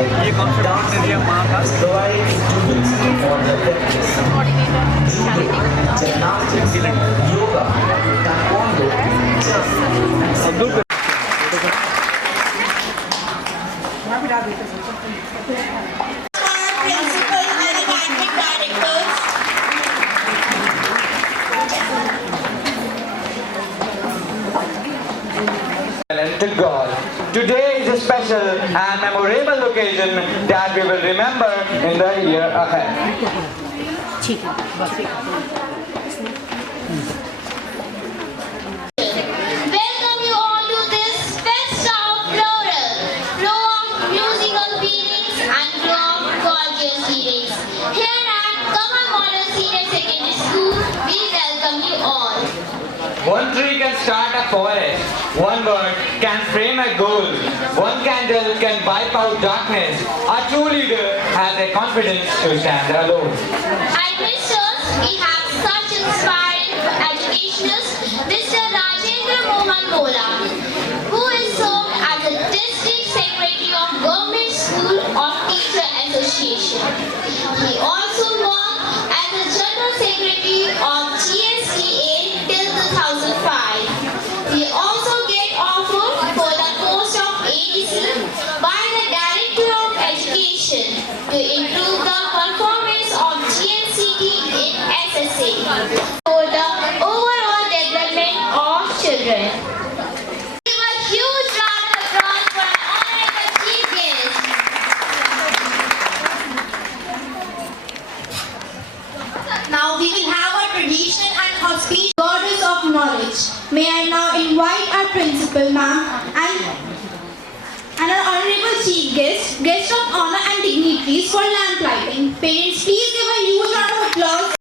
ये कौन सा पार्टनर है माँ का? Abdul To God. Today is a special and memorable occasion that we will remember in the year ahead. Welcome you all to this Festa of Floral, flow of musical feelings and flow of gorgeous feelings. Here at Kamal Model Senior Secondary School, we welcome you all. One tree can start a forest, one bird can frame a goal, one candle can wipe out darkness. A true leader has a confidence to stand alone. Administrators, we have such inspiring educationalists, Mr. Rajendra Mohan Mola, who is served as the District Secretary of Government School of Teacher Association. He also worked as the General Secretary of GSTA till 2005. He also get offered for the post of ADC by the Director of Education to improve the performance of GNCT in SSA for the overall development of children. Give a huge round of applause for our honorable chief guest. Now we will have a tradition and auspicious goddess of knowledge. May I now invite our principal, ma'am, and our honorable chief guest, guest of honor and dignitaries for lamp lighting. Parents, please give a huge round of applause.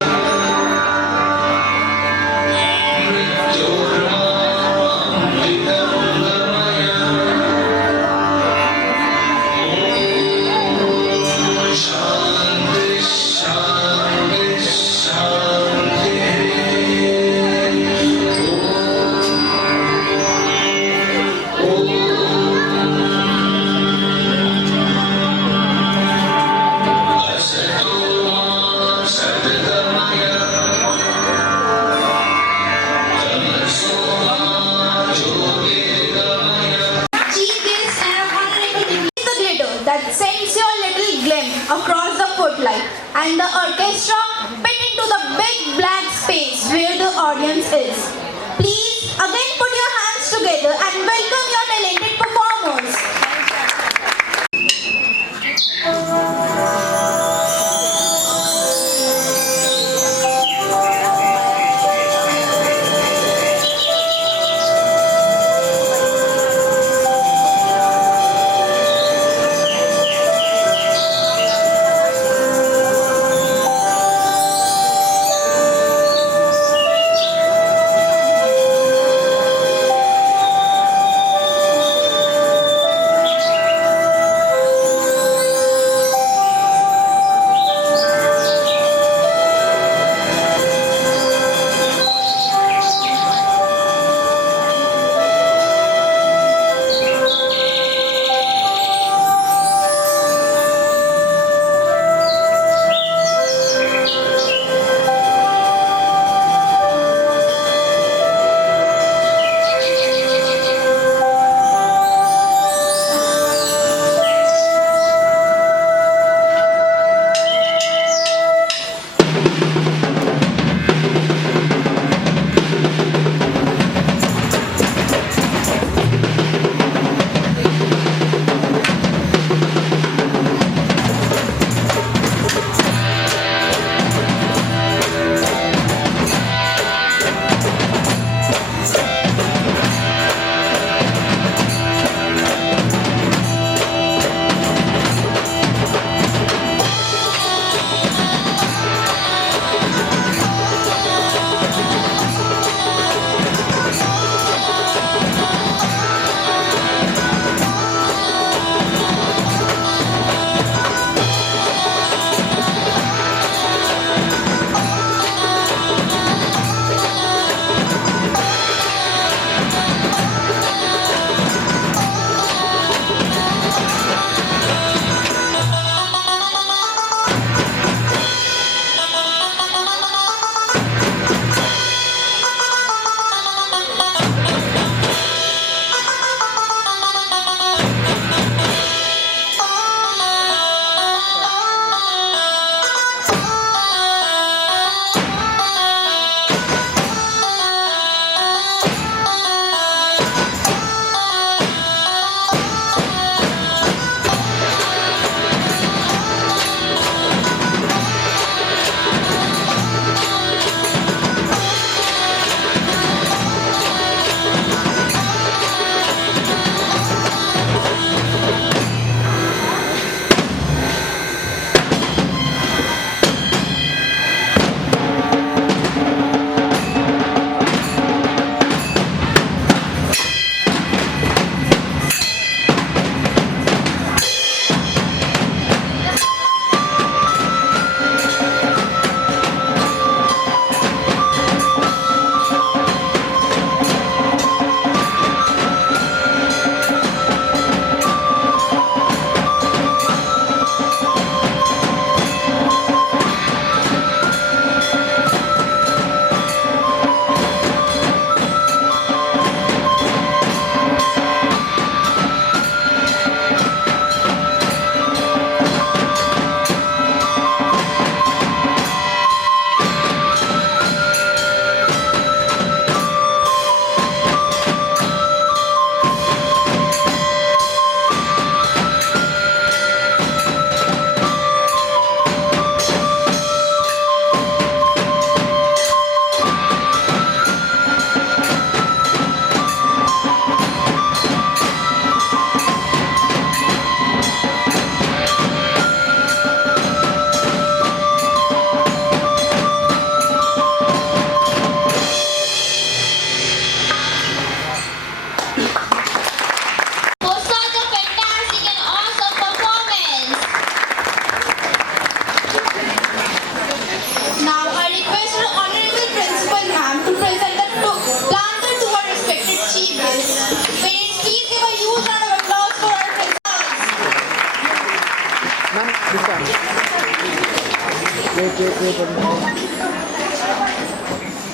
Chief guest and our honorable dignitaries, the glitter that sends your little gleam across the footlight, and the orchestra pit into the big black space where the audience is. Please again put your hands together and welcome your talented performers.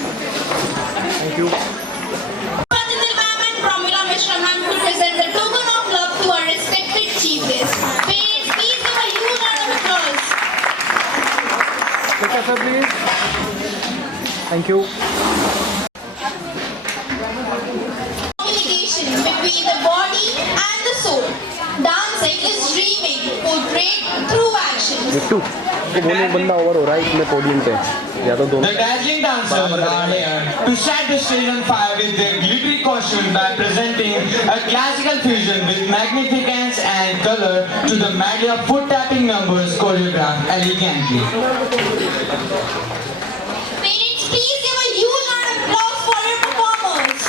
Thank you. Rajendra ma'am and Pramila Mishra ma'am to present the token of love to our respected chief guest. Parents, please give a huge round of applause. Take us, please. Thank you. Communication between the body and the soul. Dancing is dreaming, portrayed through actions. Bittu वो बोले एक बंदा over हो रहा है इसमें podium पे या तो दोनों The dazzling dancers are here to set the stage on fire with their glittery costume by presenting a classical fusion with magnificence and color to the medley of foot tapping numbers choreographed elegantly. Parents, please give a huge round of applause for your performers.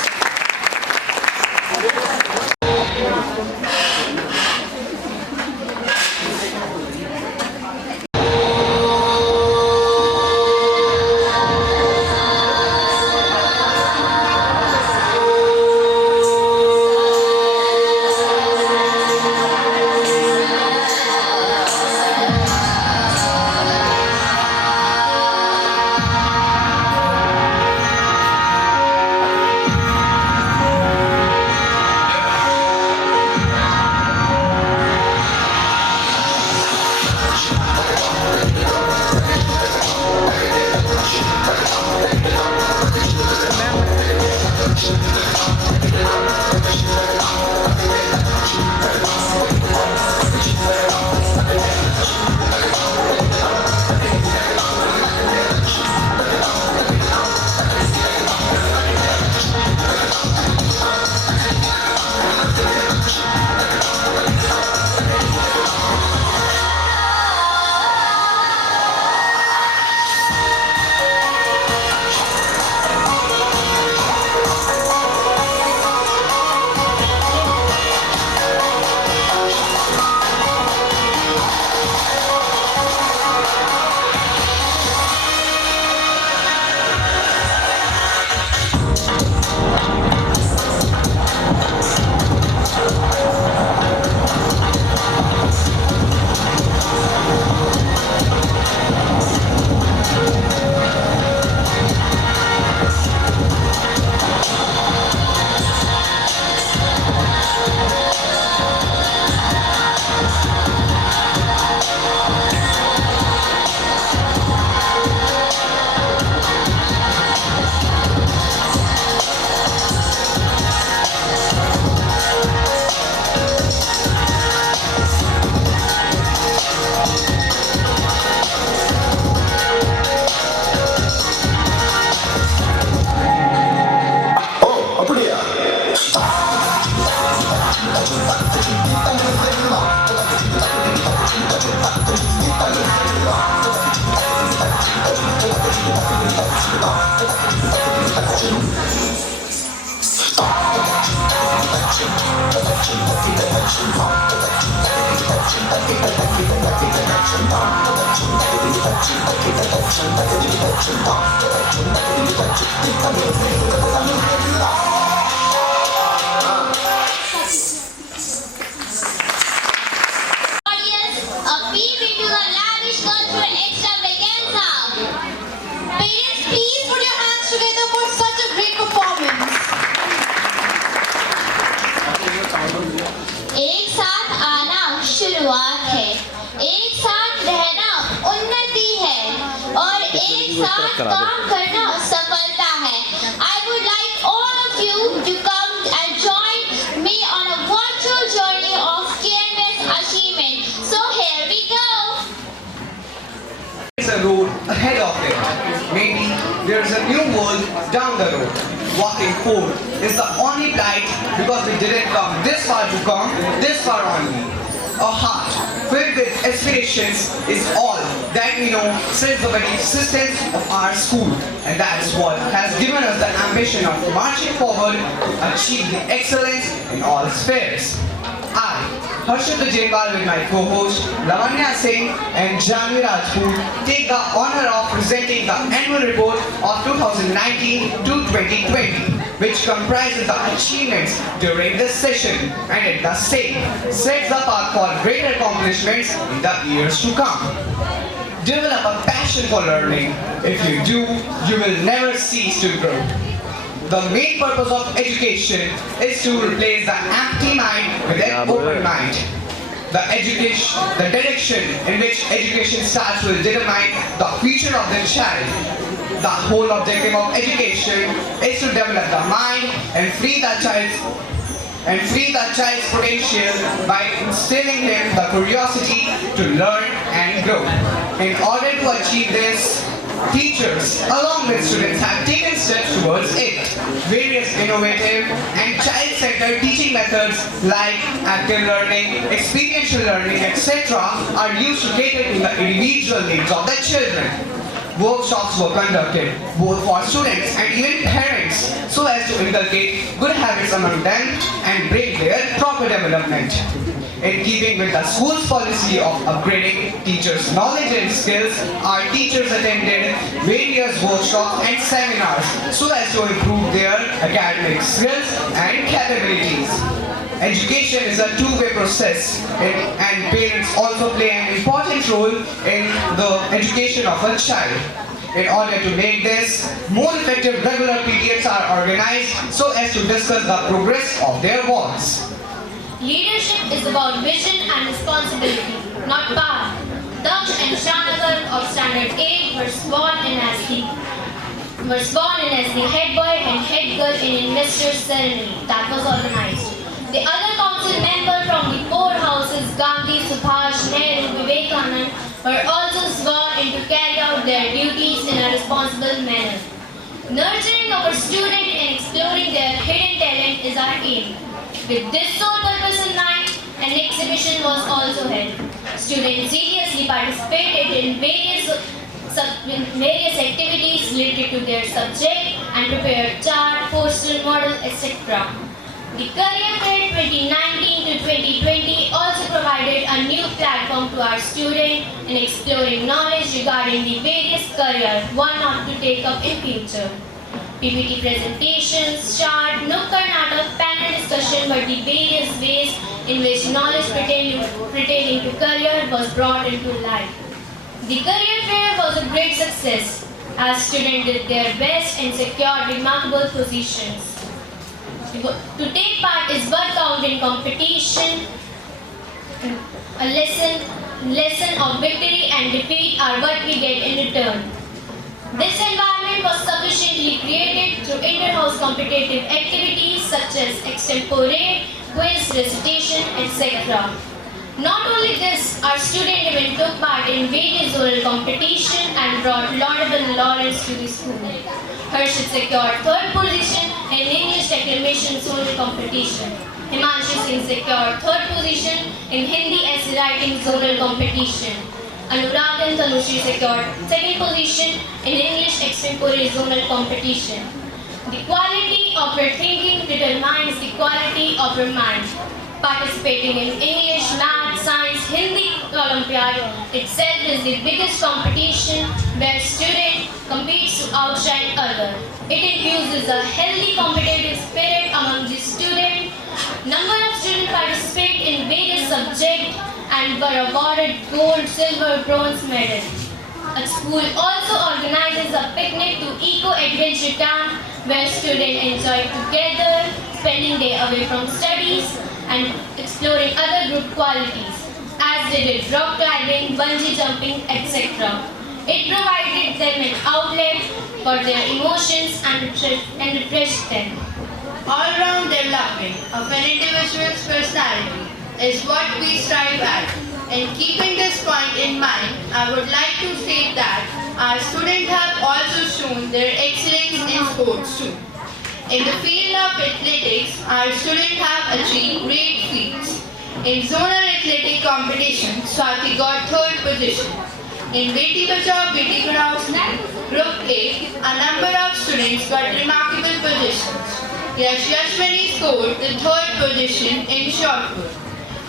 Audience, a preview to the lavish cultural extravaganza. Parents, please put your hands together for such a great performance. एक साथ आना शुरुआत है, एक साथ रहना उन्नति है और एक साथ काम करना सफलता है. I would like all of you to come and join me on a virtual journey of fearless achievement. So here we go. There's a road ahead of it. Maybe there's a new world down the road. Walking forward is the only plight because we didn't come this far to come this far only. A heart filled with aspirations is all that we know since the very existence of our school. And that is what has given us the ambition of marching forward to achieve the excellence in all spheres. I, Harshit Jaiwal with my co-host Lavanya Singh and Janvi Rajput take the honor of presenting the annual report of 2019 to 2020. which comprises the achievements during this session, and at the same sets the path for greater accomplishments in the years to come. Develop a passion for learning. If you do, you will never cease to grow. The main purpose of education is to replace the empty mind with an open mind. The direction in which education starts will determine the future of the child. The whole objective of education is to develop the mind and free the child's potential by instilling him the curiosity to learn and grow. In order to achieve this, teachers, along with students, have taken steps towards it. Various innovative and child-centered teaching methods like active learning, experiential learning, etc. are used to cater to the individual needs of the children. Workshops were conducted both for students and even parents so as to inculcate good habits among them and bring their proper development. In keeping with the school's policy of upgrading teachers' knowledge and skills, our teachers attended various workshops and seminars so as to improve their academic skills and capabilities. Education is a two-way process and parents also play an important role in the education of a child. In order to make this more effective, regular periods are organized so as to discuss the progress of their wards. Leadership is about vision and responsibility, not power. Daksh and Shanagar of Standard 8 were sworn in as the head boy and head girl in investor ceremony that was organized. The other council members from the four houses, Gandhi, Subhash, Nehru, Vivekanand, were also sworn in to carry out their duties in a responsible manner. Nurturing our students and exploring their hidden talent is our aim. With this sole purpose in mind, an exhibition was also held. Students seriously participated in various activities related to their subject and prepared chart, poster, model, etc. The Career Fair 2019 to 2020 also provided a new platform to our students in exploring knowledge regarding the various careers one ought to take up in future. PPT presentations, chart, Nukkad Natak, panel discussion were the various ways in which knowledge pertaining to career was brought into life. The Career Fair was a great success as students did their best and secured remarkable positions. To take part is what counts in competition. A lesson of victory and defeat are what we get in return. This environment was sufficiently created through inter-house competitive activities such as extempore, quiz, recitation, etc. Not only this, our students even took part in various oral competitions and brought laudable laurels to the school. Harshit secured third position in English declamation zonal competition. Himanshu Singh secured third position in Hindi essay writing zonal competition. Anurag and Tanushri secured second position in English extempore zonal competition. The quality of your thinking determines the quality of your mind. Participating in English, Math, Science, Hindi Olympiad itself is the biggest competition where student competes to outshine others. It infuses a healthy competitive spirit among the students. Number of students participate in various subjects and were awarded gold, silver, bronze medals. A school also organizes a picnic to eco-adventure camp where students enjoy together, spending day away from studies and exploring other group qualities, as they did rock climbing, bungee jumping, etc. It provided them an outlet for their emotions and refreshed them. All-round development of an individual's personality is what we strive at. In keeping this point in mind, I would like to state that our students have also shown their excellence in sports too. In the field of athletics, our students have achieved great feats. In zonal athletic competition, Swati got third position. In Beti Bachao Beti Padhao Group A, a number of students got remarkable positions. Yashwani scored the third position in shot put.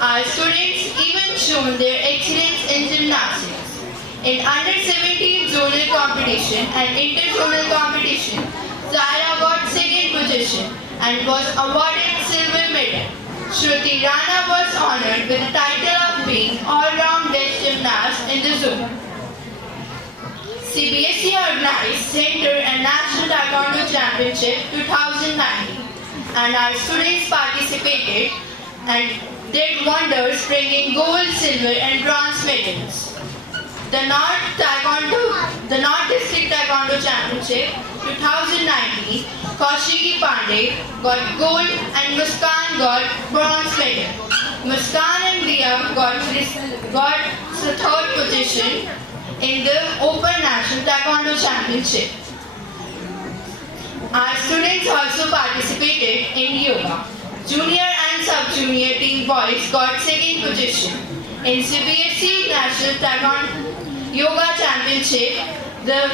Our students even shown their excellence in gymnastics. In under-17 zonal competition and inter-zonal competition, Zara got second position and was awarded silver medal. Shruti Rana was honored with the title of being all-round best gymnast in the zone. CBSE organized Center and National Taekwondo Championship 2019, and our students participated and did wonders, bringing gold, silver and bronze medals. The North District Taekwondo Championship 2019, Kaushiki Pandey got gold and Muskan got bronze medal. Muskan and Riya got the third position in the Open National Taekwondo Championship. Our students also participated in yoga. Junior and sub-junior team boys got second position. In CBSE National Taekwondo Yoga Championship, the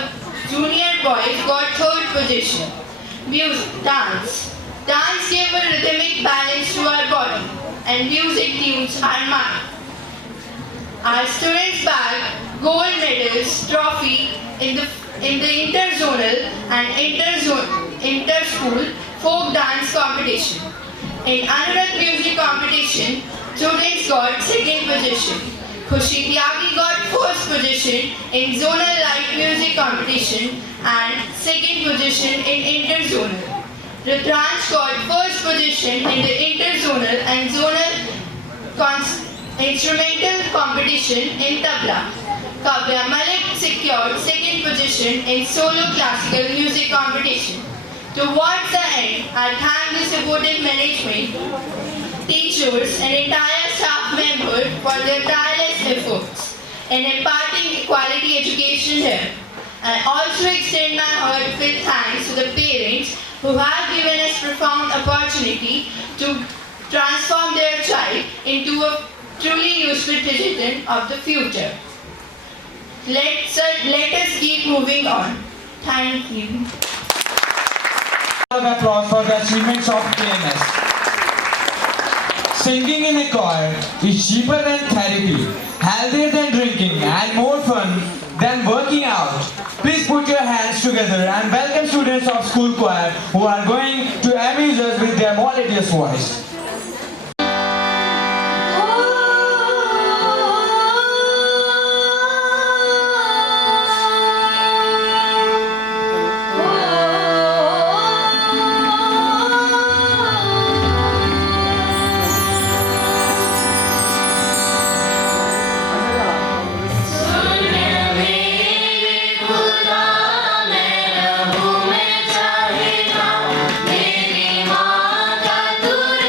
junior boys got third position. Music, dance. Dance gave a rhythmic balance to our body, and music tunes our mind. Our students bagged gold medals, trophy in the interzonal and inter-school folk dance competition. In Anurat music competition, students got second position. Khushi Tyagi got first position in zonal light music competition and second position in interzonal. Rudransh got first position in the interzonal and zonal instrumental competition in tabla. Kavya Malik secured second position in solo classical music competition. Towards the end, I thank the supportive management, teachers and entire staff members for their tireless efforts in imparting quality education here. I also extend my heartfelt thanks to the parents who have given us profound opportunity to transform their child into a truly useful citizen of the future. Let us keep moving on. Thank you. Round of applause for the achievements of KMS. Singing in a choir is cheaper than therapy, healthier than drinking, and more fun than working out. Please put your hands together and welcome students of school choir who are going to amuse us with their melodious voice. मेरी माँ का दूर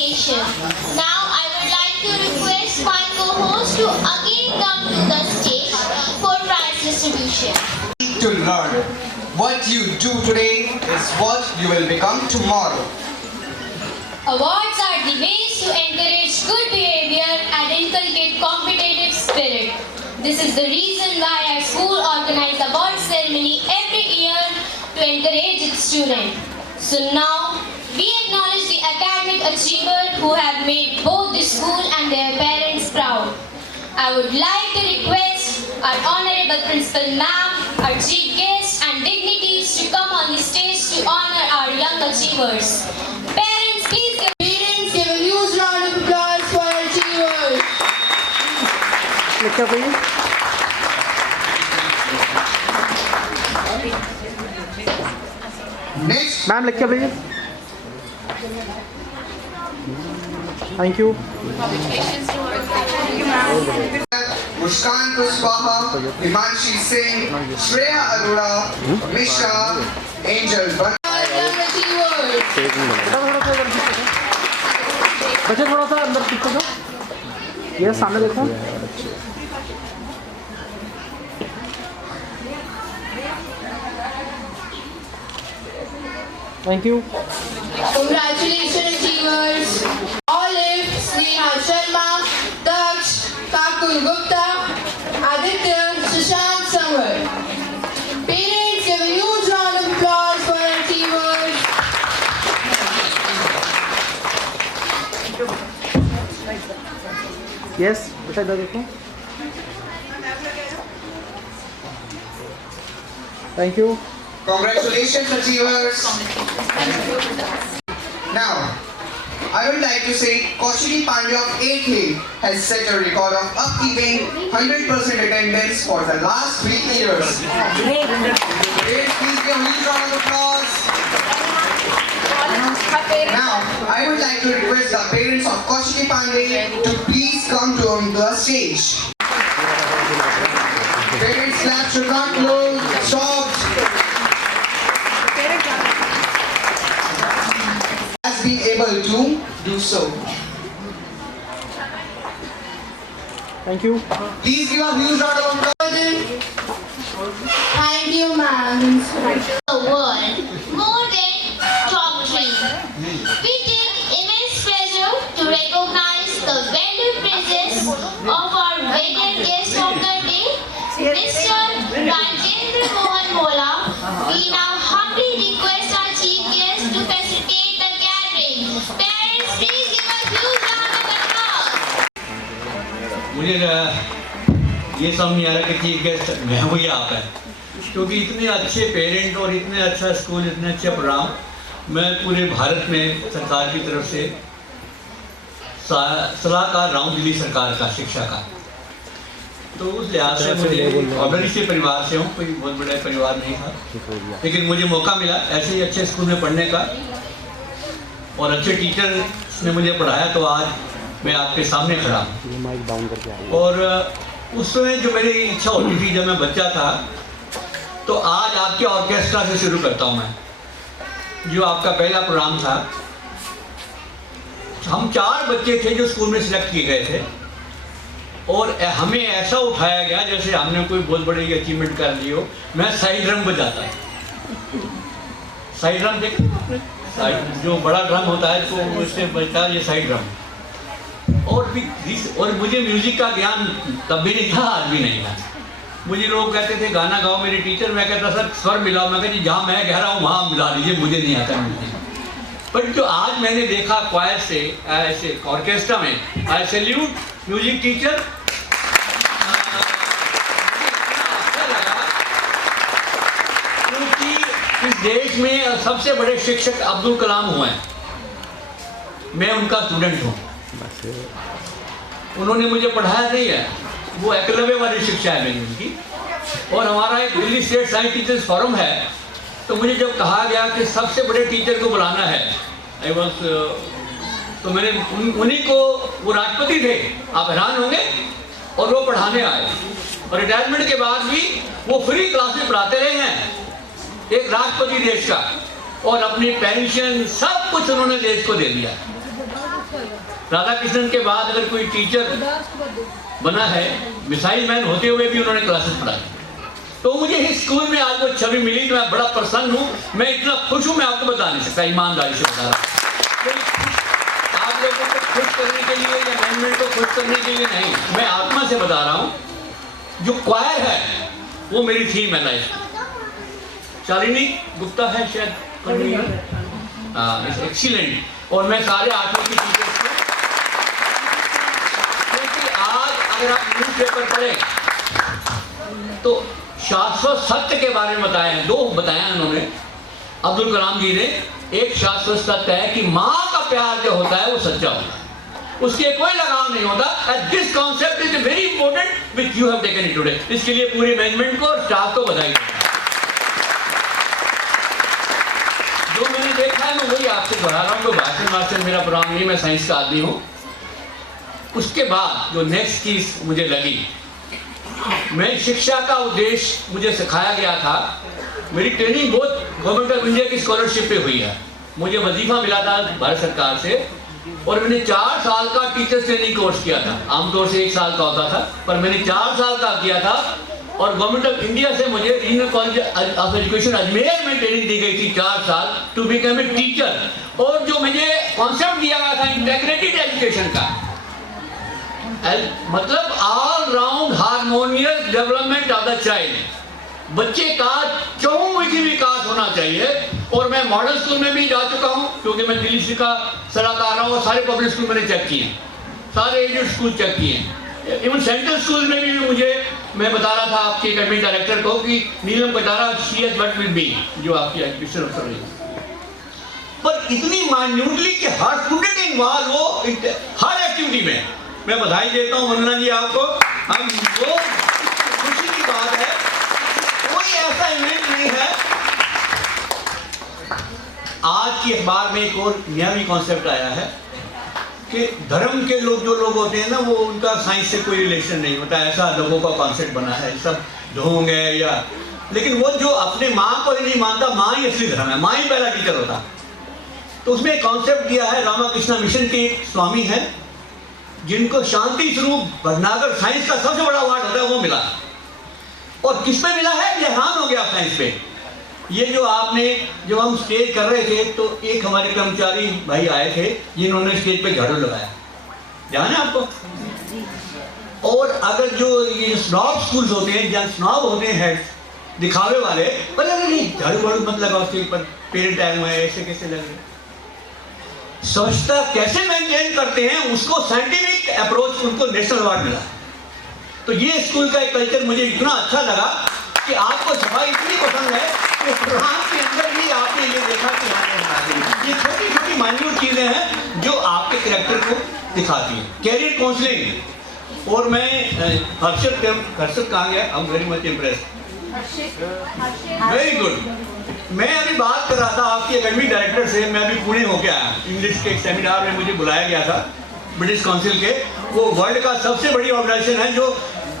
education. Now I would like to request my co-host to again come to the stage for prize distribution. To learn. What you do today is what you will become tomorrow. Awards are the ways to encourage good behavior and inculcate competitive spirit. This is the reason why our school organizes award ceremony every year to encourage its students. So now, we acknowledge the academic achievers who have made both the school and their parents proud. I would like to request our Honorable Principal Ma'am, our Chief Guests and dignitaries to come on the stage to honor our young achievers. Parents, please give a huge round of applause for our achievers. लिखिए please. Next, ma'am लिखिए please. Thank you. Muskan Kushwaha, Himanshi Singh, Shreya Arora, Misha, Angel Ban. बच्चे थोड़ा सा अंदर पीछे जाओ. ये सामने देखो. Thank you. Congratulations, achievers. Olive, Sneha Sharma, Daksh, Kakul Gupta, Aditya, Shashank Samar. Parents, give a huge round of applause for our achievers. Yes, बेटा इधर देखो. Thank you. Congratulations, achievers. Now, I would like to say Kaushiki Pandey of 8th has set a record of upkeeping 100% attendance for the last 3 years. Please give a huge round of applause. Now, I would like to request the parents of Kaushiki Pandey to please come to the stage. Parents' clap should not close, stopped. Has been able to do so. Thank you. Please give a huge round of applause. Thank you, ma'am. The world more than top 3. We take immense pleasure to recognize the valued presence of our veteran guest of the day, Mr. Rajendra Mohan Mola. We now humbly request our chief guest to facilitate the gathering. Parents, please give a huge round of applause. मुझे ये समझ नहीं आ रहा कि chief guest मैं हूँ या आप है, क्योंकि इतने अच्छे पेरेंट और इतने अच्छा स्कूल, इतने अच्छे प्रोग्राम मैं पूरे भारत में सरकार की तरफ से सलाहकार रहा हूँ दिल्ली सरकार का शिक्षा का। तो उस लिहाज से मुझे ऑर्डनरी से परिवार से हूँ, कोई बहुत बड़ा परिवार नहीं था, लेकिन मुझे मौका मिला ऐसे ही अच्छे स्कूल में पढ़ने का और अच्छे टीचर ने मुझे पढ़ाया, तो आज मैं आपके सामने खड़ा हूँ। और उस समय जो मेरी इच्छा होती थी जब मैं बच्चा था, तो आज आपके ऑर्केस्ट्रा से शुरू करता हूँ मैं, जो आपका पहला प्रोग्राम था। हम 4 बच्चे थे जो स्कूल में सिलेक्ट किए गए थे और हमें ऐसा उठाया गया जैसे हमने कोई बहुत बड़ी अचीवमेंट कर ली हो। मैं साइड ड्रम बजाता है, साइड ड्रम देखते हैं आपने, जो बड़ा ड्रम होता है तो उससे बजता है ये साइड ड्रम। और मुझे म्यूजिक का ज्ञान तब भी नहीं था, आज भी नहीं था। मुझे लोग कहते थे गाना गाओ, मेरे टीचर, मैं कहता सर स्वर मिलाओ, मैं कहती जहाँ मैं कह रहा हूँ वहाँ मिला लीजिए, मुझे नहीं आता म्यूजिक। बट जो आज मैंने देखा क्वायर से ऐसे ऑर्केस्ट्रा में, आई सैल्यूट म्यूजिक टीचर। क्योंकि इस देश में सबसे बड़े शिक्षक अब्दुल कलाम हुए हैं, मैं उनका स्टूडेंट हूँ। उन्होंने मुझे पढ़ाया नहीं है, वो एकलव्य वाली शिक्षा है मेरी उनकी। और हमारा एक Delhi state science teachers forum है, तो मुझे जब कहा गया कि सबसे बड़े टीचर को बुलाना है, आई वॉज, तो मैंने उन्हीं को, वो राष्ट्रपति थे, आप हैरान होंगे, और वो पढ़ाने आए। और रिटायरमेंट के बाद भी वो फ्री क्लास में पढ़ाते रहे हैं, एक राष्ट्रपति देश का, और अपनी पेंशन सब कुछ उन्होंने देश को दे दिया। राधा कृष्णन के बाद अगर कोई टीचर बना है, मिसाइल मैन होते हुए भी उन्होंने क्लासेस पढ़ाई। तो मुझे इस स्कूल में आज वो छवि मिली तो मैं बड़ा प्रसन्न हूँ। मैं इतना खुश हूँ, मैं आपको बता नहीं सकता, ईमानदारी से बता रहा हूँ। आप लोगों को खुश करने के लिए या मैनेजमेंट को खुश करने के लिए नहीं, मैं आत्मा से बता रहा हूँ। जो क्वायर है वो मेरी थीम है लाइफ। शालिनी गुप्ता है शायद, एक्सीलेंट। और मैं सारे 8वीं की टीचर्स को, क्योंकि आज अगर आप न्यूज पेपर पढ़ें तो शाश्वत सत्य के बारे में बताए हैं, 2 बताया उन्होंने, अब्दुल कलाम जी ने। एक शाश्वत सत्य है कि माँ का प्यार जो होता है वो सच्चा होता है, उसके कोई लगाव नहीं होता। And this concept is very important which you have taken it today. इसके लिए पूरी मैनेजमेंट को और स्टाफ को बधाई। जो मैंने देखा है मैं वही आपसे दोहरा रहा हूँ। तो भाषण मेरा प्रोग्राम नहीं, मैं साइंस का आदमी हूँ। उसके बाद जो नेक्स्ट चीज मुझे लगी, मैं शिक्षा का उद्देश्य मुझे सिखाया गया था। मेरी ट्रेनिंग बहुत गवर्नमेंट ऑफ इंडिया की स्कॉलरशिप पे हुई है। मुझे वजीफा मिला था भारत सरकार से और मैंने 4 साल का टीचर ट्रेनिंग कोर्स किया था। आमतौर से 1 साल का होता था, पर मैंने 4 साल का किया था। और गवर्नमेंट ऑफ इंडिया से मुझे regional college of education Ajmer में ट्रेनिंग दी गई थी 4 साल टू बिकम ए टीचर। और जो मुझे कॉन्सेप्ट दिया गया था इंटीग्रेटेड एजुकेशन का, मतलब all round harmonious development of the child. बच्चे का चहुमुखी विकास होना चाहिए। और मैं मॉडल स्कूल में भी जा चुका हूँ, क्योंकि मैं दिल्ली से का सलाहकार रहा हूँ और सारे पब्लिक स्कूल मैंने चेक किए, सारे एडेड स्कूल चेक किए। इवन सेंट्रल स्कूल में भी मैं बता रहा था आपके एकेडमिक डायरेक्टर को कि Neelam Katara she as what will be, जो आपकी एजुकेशन अफसर रही। पर इतनी माइन्यूटली कि हर स्टूडेंट इन्वॉल्व हो हर एक्टिविटी में। मैं बधाई देता हूँ वंदना जी आपको। हम वो खुशी की बात है, कोई ऐसा इवेंट नहीं है। आज की अखबार में एक और नया भी कॉन्सेप्ट आया है कि धर्म के लोग जो लोग होते हैं ना, वो उनका साइंस से कोई रिलेशन नहीं होता, ऐसा लोगों का कॉन्सेप्ट बना है। सब ढोंग है या, लेकिन वो जो अपने माँ को ही नहीं मानता, माँ ही असली धर्म है, माँ ही पहला टीचर होता। तो उसमें एक कॉन्सेप्ट दिया है, रामाकृष्ण मिशन के एक स्वामी है जिनको शांति स्वरूप भटनागर साइंस का सबसे बड़ा अवार्ड होता है वो मिला। और किस पे मिला है, ये हैरान हो गया साइंस पे। ये जो आपने, जब हम स्टेज कर रहे थे तो एक हमारे कर्मचारी भाई आए थे जिन्होंने स्टेज पे झाड़ू लगाया, ध्यान है आपको। और अगर जो ये स्नॉब स्कूल्स होते हैं, जहाँ स्नॉब होते हैं हेड्स दिखावे वाले, पर अगर नहीं झाड़ू वाड़ू मत लगाओ स्टेज पर, पेरेंट आए हुए हैं, ऐसे कैसे लग रहे। स्वच्छता कैसे मेंटेन करते हैं, उसको साइंटिफिक अप्रोच, उनको नेशनल अवार्ड मिला। तो ये स्कूल का एक कल्चर मुझे इतना अच्छा लगा कि आपको सफाई इतनी पसंद है कि प्रोग्राम के अंदर भी आपने ये देखा कि ये छोटी छोटी माइन्यूट चीजें हैं जो आपके कैरेक्टर को दिखाती हैं। कैरियर काउंसलिंग, और मैं हर्षद कहाँ गया, I am very much impressed, very good. मैं अभी बात कर रहा था आपकी एकेडमिक डायरेक्टर से, मैं अभी पुणे होके आया, इंग्लिश के एक सेमिनार में मुझे बुलाया गया था ब्रिटिश काउंसिल के। वो वर्ल्ड का सबसे बड़ी ऑर्गेनाइजेशन है जो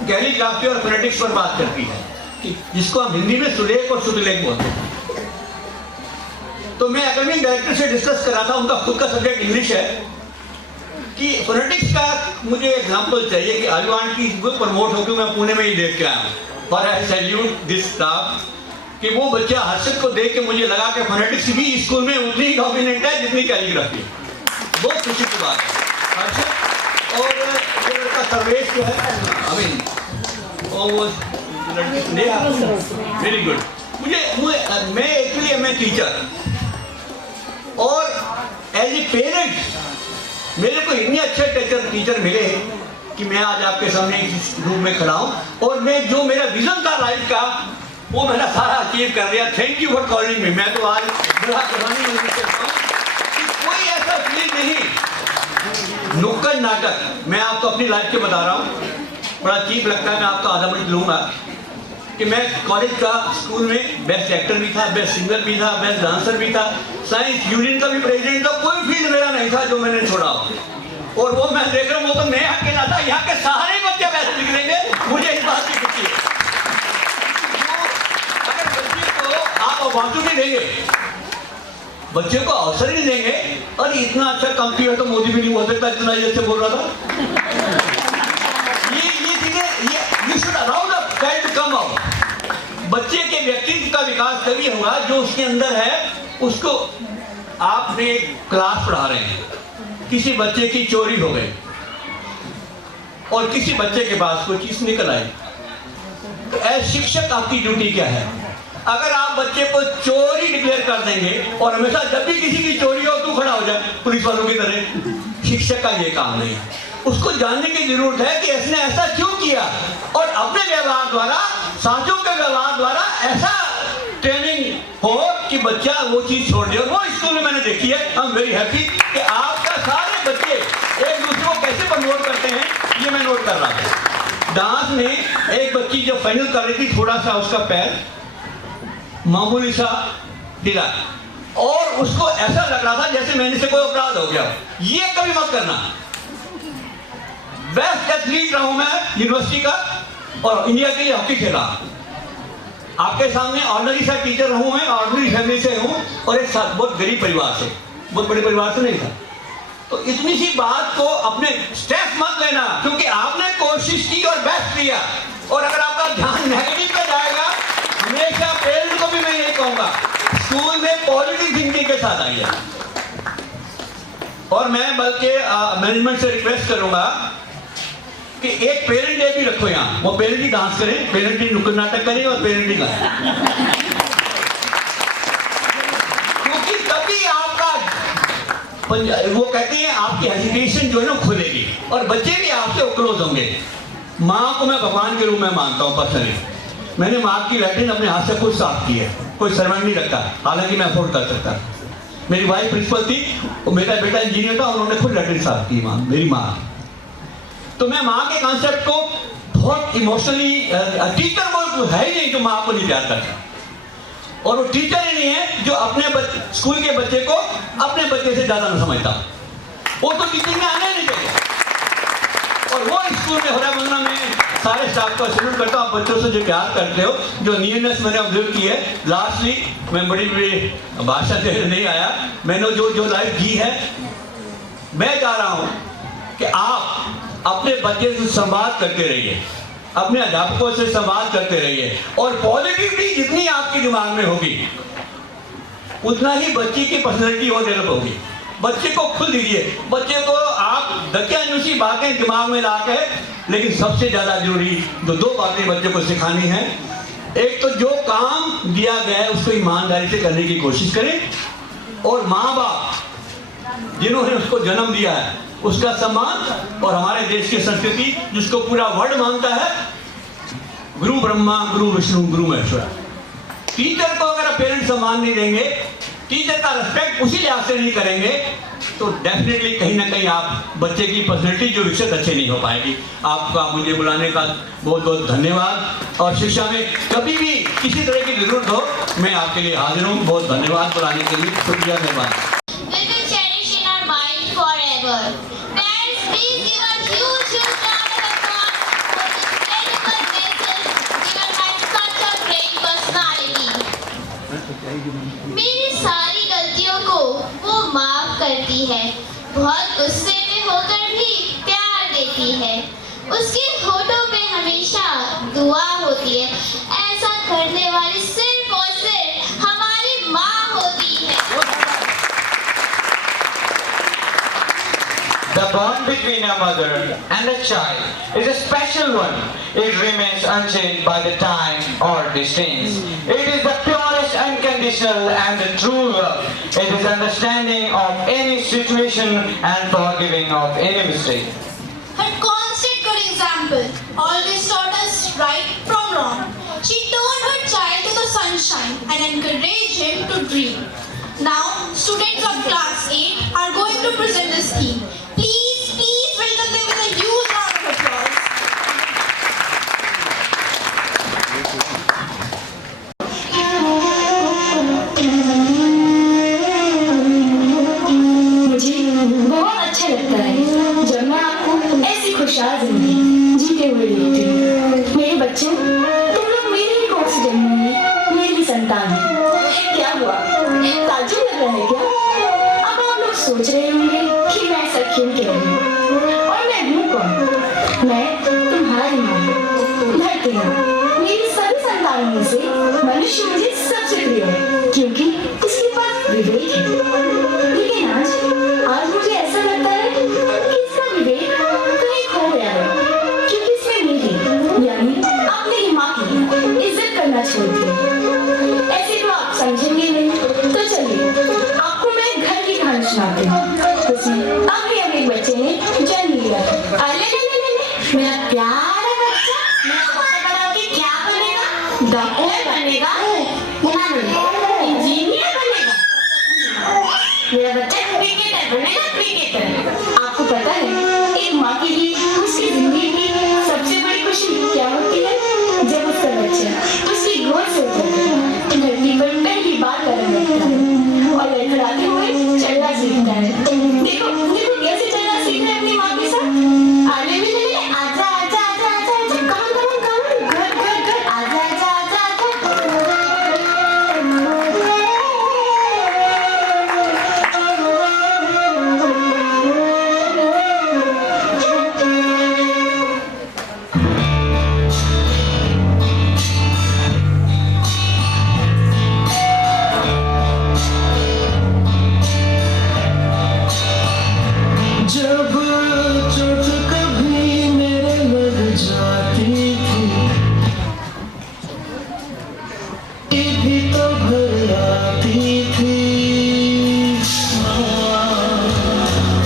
कैलीग्राफी और फोनेटिक्स पर बात करती है, कि जिसको हम हिंदी में सुलेख और शुद्धलेख बोलते हैं। तो मैं एकेडमिक डायरेक्टर से डिस्कस कर रहा था, उनका खुद का सब्जेक्ट इंग्लिश है, कि फोनेटिक्स का मुझे एग्जांपल चाहिए कि आई वांट की प्रमोट हो, मैं पुणे में ही देख के आया हूँ। पर आई सैल्यूट दिस स्टाफ कि वो बच्चा हर्षद को देख के मुझे लगा कि फोनेटिक्स भी स्कूल में उतनी ही डोमिनेंट है जितनी कैलीग्राफी है। बहुत खुशी की बात है। हर्षद और ये लड़का सर्वेश जो है, आई मीन वेरी गुड। मैं एक्चुअली मैं टीचर, और एज ए पेरेंट मेरे को इतने अच्छे टीचर मिले कि मैं आज आपके सामने इस रूम में खड़ा हूँ, और मैं जो मेरा विजन था लाइफ का वो मैंने सारा अचीव कर लिया। Thank you for calling me. मैं तो आज बड़ा कहानी करता हूँ कि कोई ऐसा फील नहीं। नुक्कड़ नाटक मैं आपको अपनी लाइफ के बता रहा हूँ, बड़ा चीप लगता है, मैं आपका आधा मिनट लूँगा। कि मैं कॉलेज का स्कूल में बेस्ट एक्टर भी था, बेस्ट सिंगर भी था, बेस्ट डांसर भी था, साइंस यूनियन का भी प्रेसिडेंट था। कोई फील्ड मेरा नहीं था जो मैंने छोड़ा हो। और वो मैं देख रहा हूँ, वो तो मैं अकेला था, यहाँ के सारे बच्चे पैसे निकलेंगे, मुझे इस बात की खुशी है। आप अपॉर्चुनिटी देंगे बच्चे को अवसर ही नहीं देंगे। अरे इतना अच्छा काम किया तो मोदी भी नहीं हो सकता, इतना ही अच्छे बोल रहा था। ये चीजें you should allow the child to come out. बच्चे के व्यक्तित्व का विकास तभी होगा जो उसके अंदर है। उसको आपने क्लास पढ़ा रहे हैं, किसी बच्चे की चोरी हो गई और किसी बच्चे के पास कोई चीज निकल आई, तो एज शिक्षक आपकी ड्यूटी क्या है? अगर आप बच्चे को चोरी डिक्लेयर कर देंगे और हमेशा जब भी किसी की चोरी हो तू खड़ा हो जाए पुलिस वालों की तरह, शिक्षक का ये काम नहीं है। उसको जानने की जरूरत है कि इसने ऐसा क्यों किया और अपने व्यवहार द्वारा, साथियों के व्यवहार द्वारा ऐसा ट्रेनिंग हो कि बच्चा वो चीज छोड़ दे। और वो स्कूल में मैंने देखी है। आई एम वेरी हैप्पी कि आपका सारे बच्चे एक दूसरे को कैसे प्रमोट करते हैं, ये मैं नोट कर रहा था। डांस में एक बच्ची जो फाइनल कर रही थी, थोड़ा सा उसका पैर मामूली सा ढीला और उसको ऐसा लग रहा था जैसे मैंने से कोई अपराध हो गया। ये कभी मत करना। बेस्ट एथलीट रहा हूं मैं यूनिवर्सिटी का और इंडिया के लिए हॉकी खेला। आपके सामने ऑर्डिनरी सा टीचर हूं मैं, ऑर्डिनरी फैमिली से हूं और एक साथ बहुत गरीब परिवार से, बहुत बड़े परिवार से नहीं था। तो इतनी सी बात को अपने स्ट्रेस मत लेना, क्योंकि आपने कोशिश की और बेस्ट किया। और अगर आपका ध्यान नेगेटिव पे जाएगा, हमेशा पेरेंट को भी मैं यही कहूंगा, स्कूल में पॉजिटिव थिंकिंग के साथ आइए। और मैं बल्कि मैनेजमेंट से रिक्वेस्ट करूंगा कि एक पेरेंट डे भी रखो यहाँ। वो पेरेंट ही डांस करें, पेरेंट ही नुक्कड़ नाटक करें और पेरेंट ही गाएं, क्योंकि तभी आपका वो कहते हैं आपकी एजुकेशन जो है ना खुलेगी और बच्चे भी आपसे क्लोज होंगे। माँ को मैं भगवान के रूप में मानता हूँ पर्सनली। मैंने माँ की लैट्रिन अपने हाथ से खुद साफ की है, कोई सर्वेंट नहीं रखता, हालांकि मैं अफोर्ड कर सकता। मेरी वाइफ प्रिंसिपल थी और मेरा बेटा इंजीनियर था, उन्होंने खुद लैट्रिन साफ की माँ, मेरी माँ। तो मैं माँ के कॉन्सेप्ट को बहुत इमोशनली, टीचर वो है ही नहीं जो माँ को नहीं प्यार करता, और वो टीचर ही नहीं है जो अपने स्कूल के बच्चे को अपने बच्चे से ज्यादा न समझता। वो तो टीचिंग में आने नहीं चाहिए। और वो स्कूल में होरा मंगना में सारे स्टाफ को सैल्यूट करता हूँ। आप बच्चों से जो प्यार करते हो, जो नियरनेस मैंने ऑब्जर्व की है। लास्टली मैं बड़ी भाषा देने नहीं आया, मैंने जो लाइफ जी है, मैं चाह रहा हूँ कि आप अपने बच्चे से संवाद करते रहिए, अपने अध्यापकों से संवाद करते रहिए, और पॉजिटिविटी जितनी आपके दिमाग में होगी उतना ही बच्ची की पर्सनैलिटी और डेवलप होगी। बच्चे को खुल दीजिए, बच्चे को आप दकियानुसी बातें दिमाग में ला के, लेकिन सबसे ज्यादा जरूरी जो दो बातें बच्चे को सिखानी है। एक तो जो काम दिया गया है उसको ईमानदारी से करने की कोशिश करें, और माँ बाप जिन्होंने उसको जन्म दिया है उसका सम्मान, और हमारे देश की संस्कृति जिसको पूरा वर्ल्ड मानता है, गुरु ब्रह्मा गुरु विष्णु गुरु महेश्वर। टीचर को अगर पेरेंट्स सम्मान नहीं देंगे, टीचर का रिस्पेक्ट उसी लिहाज से नहीं करेंगे, तो डेफिनेटली कहीं ना कहीं आप बच्चे की पर्सनैलिटी जो विकसित अच्छे नहीं हो पाएगी। आपका मुझे बुलाने का बहुत बहुत धन्यवाद, और शिक्षा में कभी भी किसी तरह की जरूरत हो मैं आपके लिए हाजिर हूँ। बहुत धन्यवाद बुलाने के लिए, शुक्रिया, मेहरबान। मेरी सारी गलतियों को वो माफ करती है, बहुत गुस्से में होकर भी प्यार देती है, उसके होठों पे हमेशा दुआ होती है। ऐसा करने वाली सिर्फ और सिर्फ हमारी माँ होती है। The bond between a mother and a child is a special one. It remains unchanged by the time or distance. It is the purest, unconditional and the true love. It is understanding of any situation and forgiving of any mistake. Her constant good example always taught us right from wrong. She turned her child to the sunshine and encouraged him to dream. Now, students of class 8 are going to present this theme. Please welcome them with a huge round of applause. मुझे बहुत अच्छा लगता है जब मैं आपको ऐसी खुशहाल जिंदगी जीते हुए देखती हूँ। मेरे बच्चों, तुम लोग मेरे ही कोख से जन्मे हुए मेरी संतान है। क्या हुआ, ताज्जुब लग रहा है क्या? मैं तुम्हारी माँ धरती हूँ। मेरी सभी संतानों में से मनुष्य मुझे सबसे प्रिय है क्योंकि उसके पास विवेक है। लेकिन आज मुझे ऐसा लगता है कि इसका विवेक कहीं खो गया है क्योंकि इसमें मेरी यानी अपनी ही माँ की इज्जत करना छोड़ दिया। ऐसे तो आप समझेंगे नहीं, तो चलिए आपको मैं घर की कहानी सुनाती हूँ। उसमें अब एक बच्चे ने जन्म लिया। अरे मेरा प्यारा बच्चा, मेरा बच्चा बड़ा होके क्या बनेगा? डॉक्टर बनेगा, इंजीनियर बनेगा। मेरा बच्चा क्रिकेटर बनेगा, क्रिकेटर। आपको पता है एक माँ के लिए उसकी जिंदगी की सबसे बड़ी खुशी क्या होती है? जब उसका बच्चा उसकी गोद से उतरकर धरती पर पहली बार कदम रखता है और लड़खड़ाते हुए चलना सीखता है। देखो देखो कैसे चलना सीख रहा है अपनी माँ के साथ। आने में ले आजा आजा आजा आजा आजा, कम कम कम, गुड गुड गुड, आजा आजा आजा जब चोट कभी मेरे लग जाती थी भी तो भर आती थी।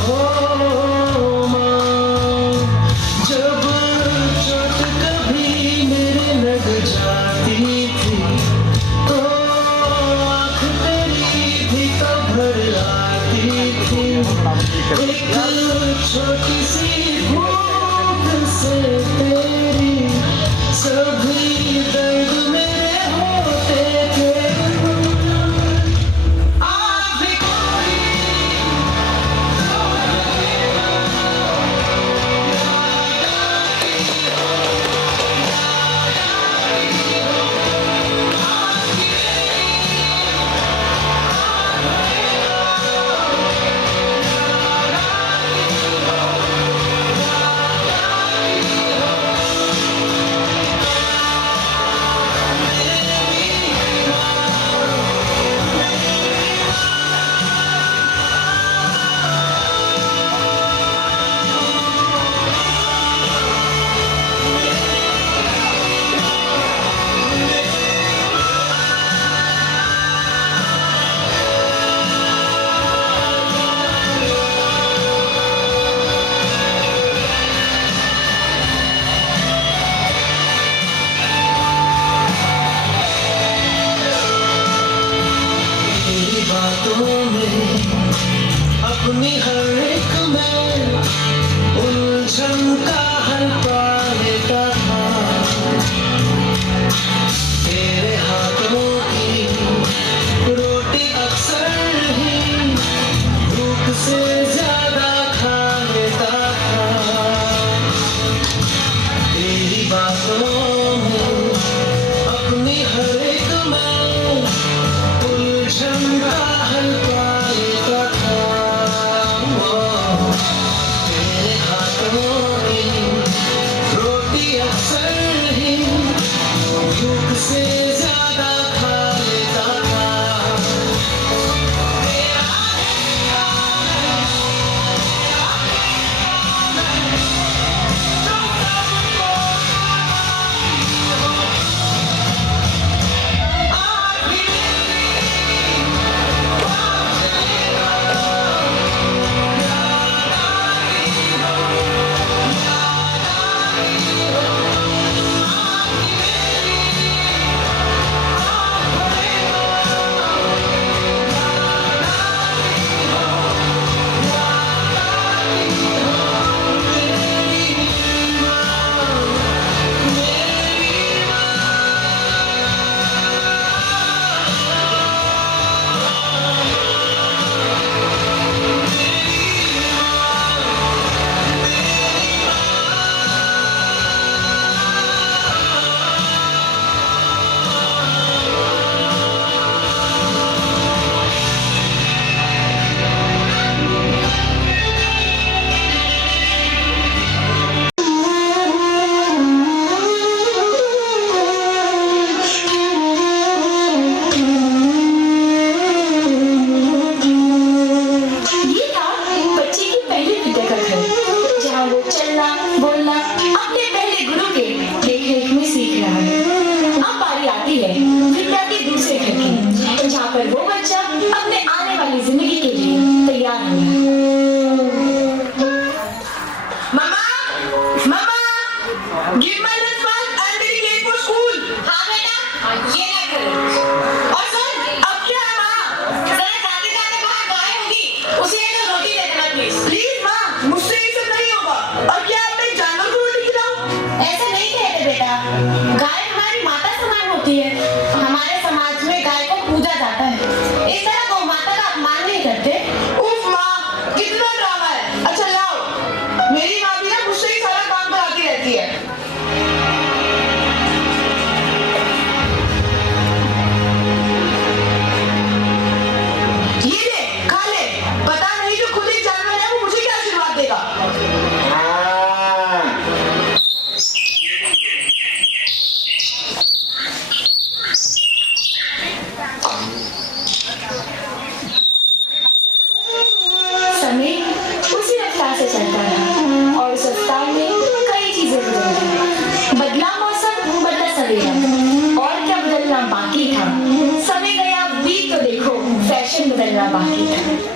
ओ माँ, जब चोट कभी मेरे लग जाती थी तो आँख तेरी भी तो भर आती थी। एक छोटी सी भूख से तेरी सभी दर्द मेरे होते थे। आज भी Give my lunch back. I'm very late for school. हाँ बेटा, ये ना करो। और सुन, अब क्या है माँ? जरा जाते जाते बाहर गाय होगी, उसे एक रोटी दे देना प्लीज। प्लीज माँ, मुझसे ये सब नहीं होगा। और क्या अब मैं जानवर को रोटी खिलाऊं? ऐसा नहीं कहते बेटा, गाय हमारी माता समान होती है। हमारे समाज में गाय को पूजा जाता है। इस तरह गौ माता का अपमान नहीं करते। उफ माँ, कितना ड्रामा है। अच्छा लाओ, मेरी माँ भी ना मुझसे ही सारा काम कराती रहती है। ये ले, खा ले। पता नहीं जो खुद ही जानवर है वो मुझे क्या आशीर्वाद देगा। समय उसी रफ्तार से चलता रहा और उस रफ्तार में कई चीजें बदल गई। बदला मौसम, बदला सवेरा, और क्या बदलना बाकी था। समय गया बीत तो देखो, फैशन बदलना बाकी था।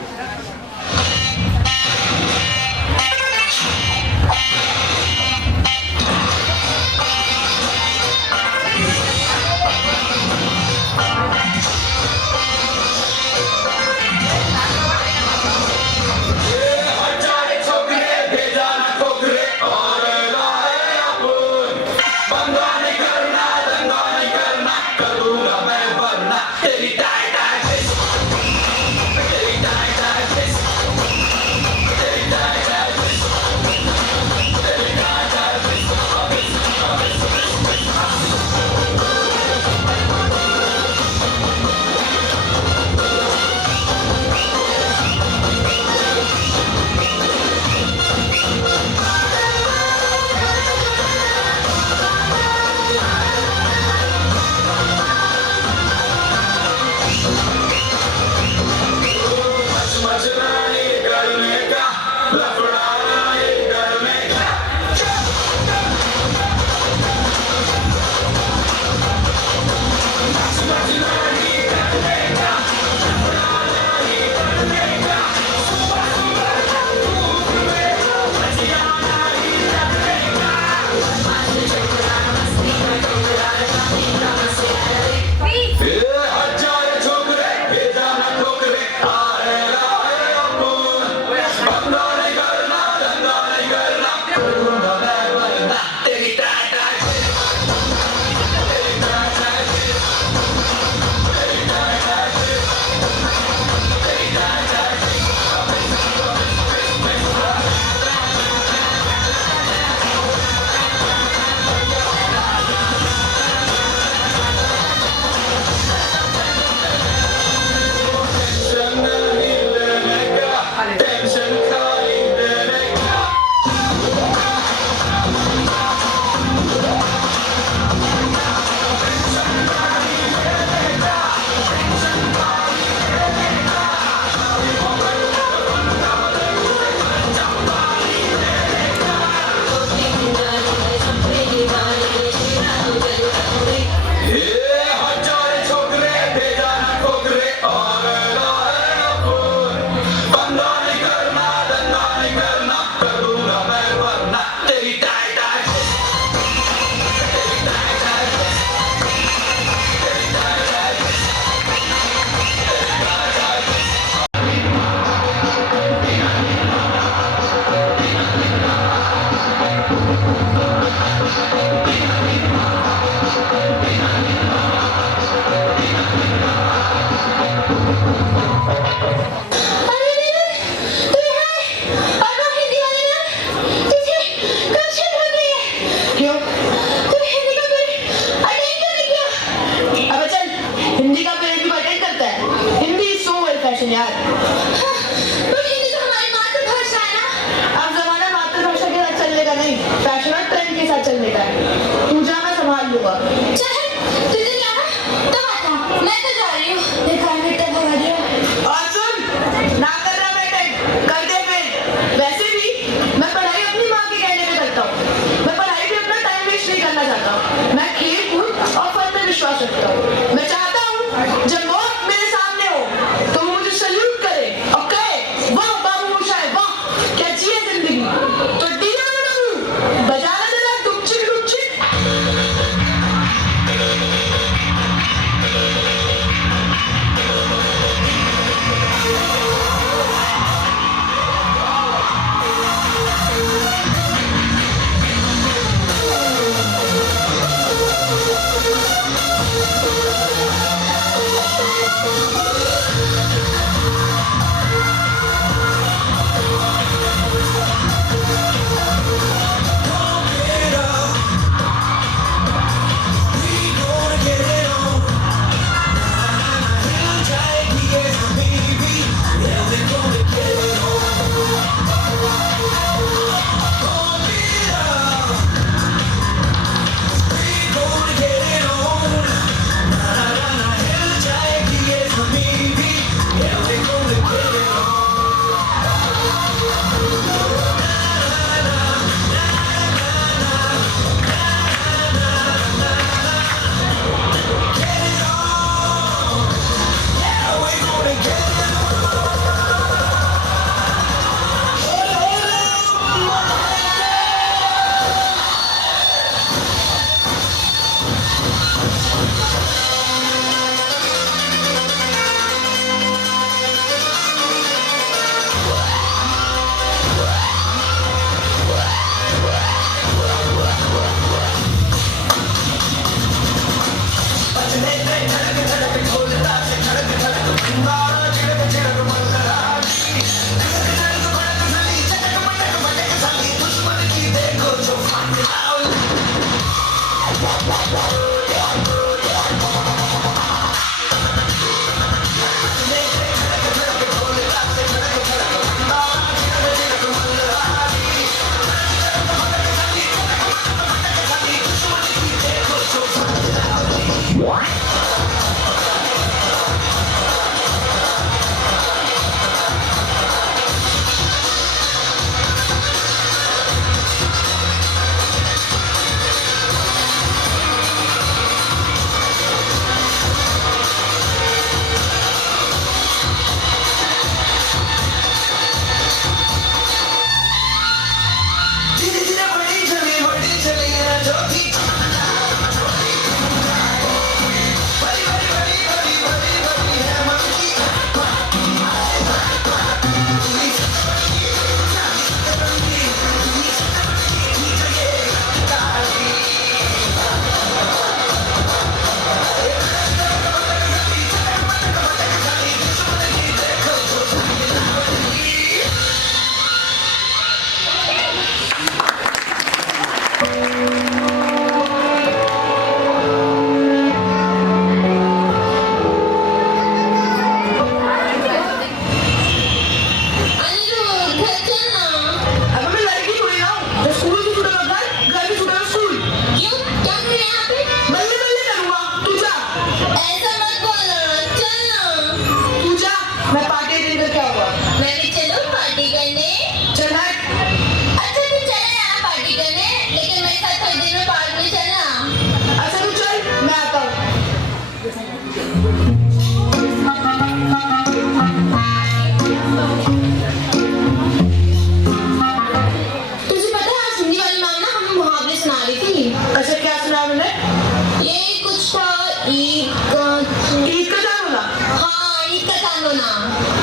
बजाना जरा डुपची डुपची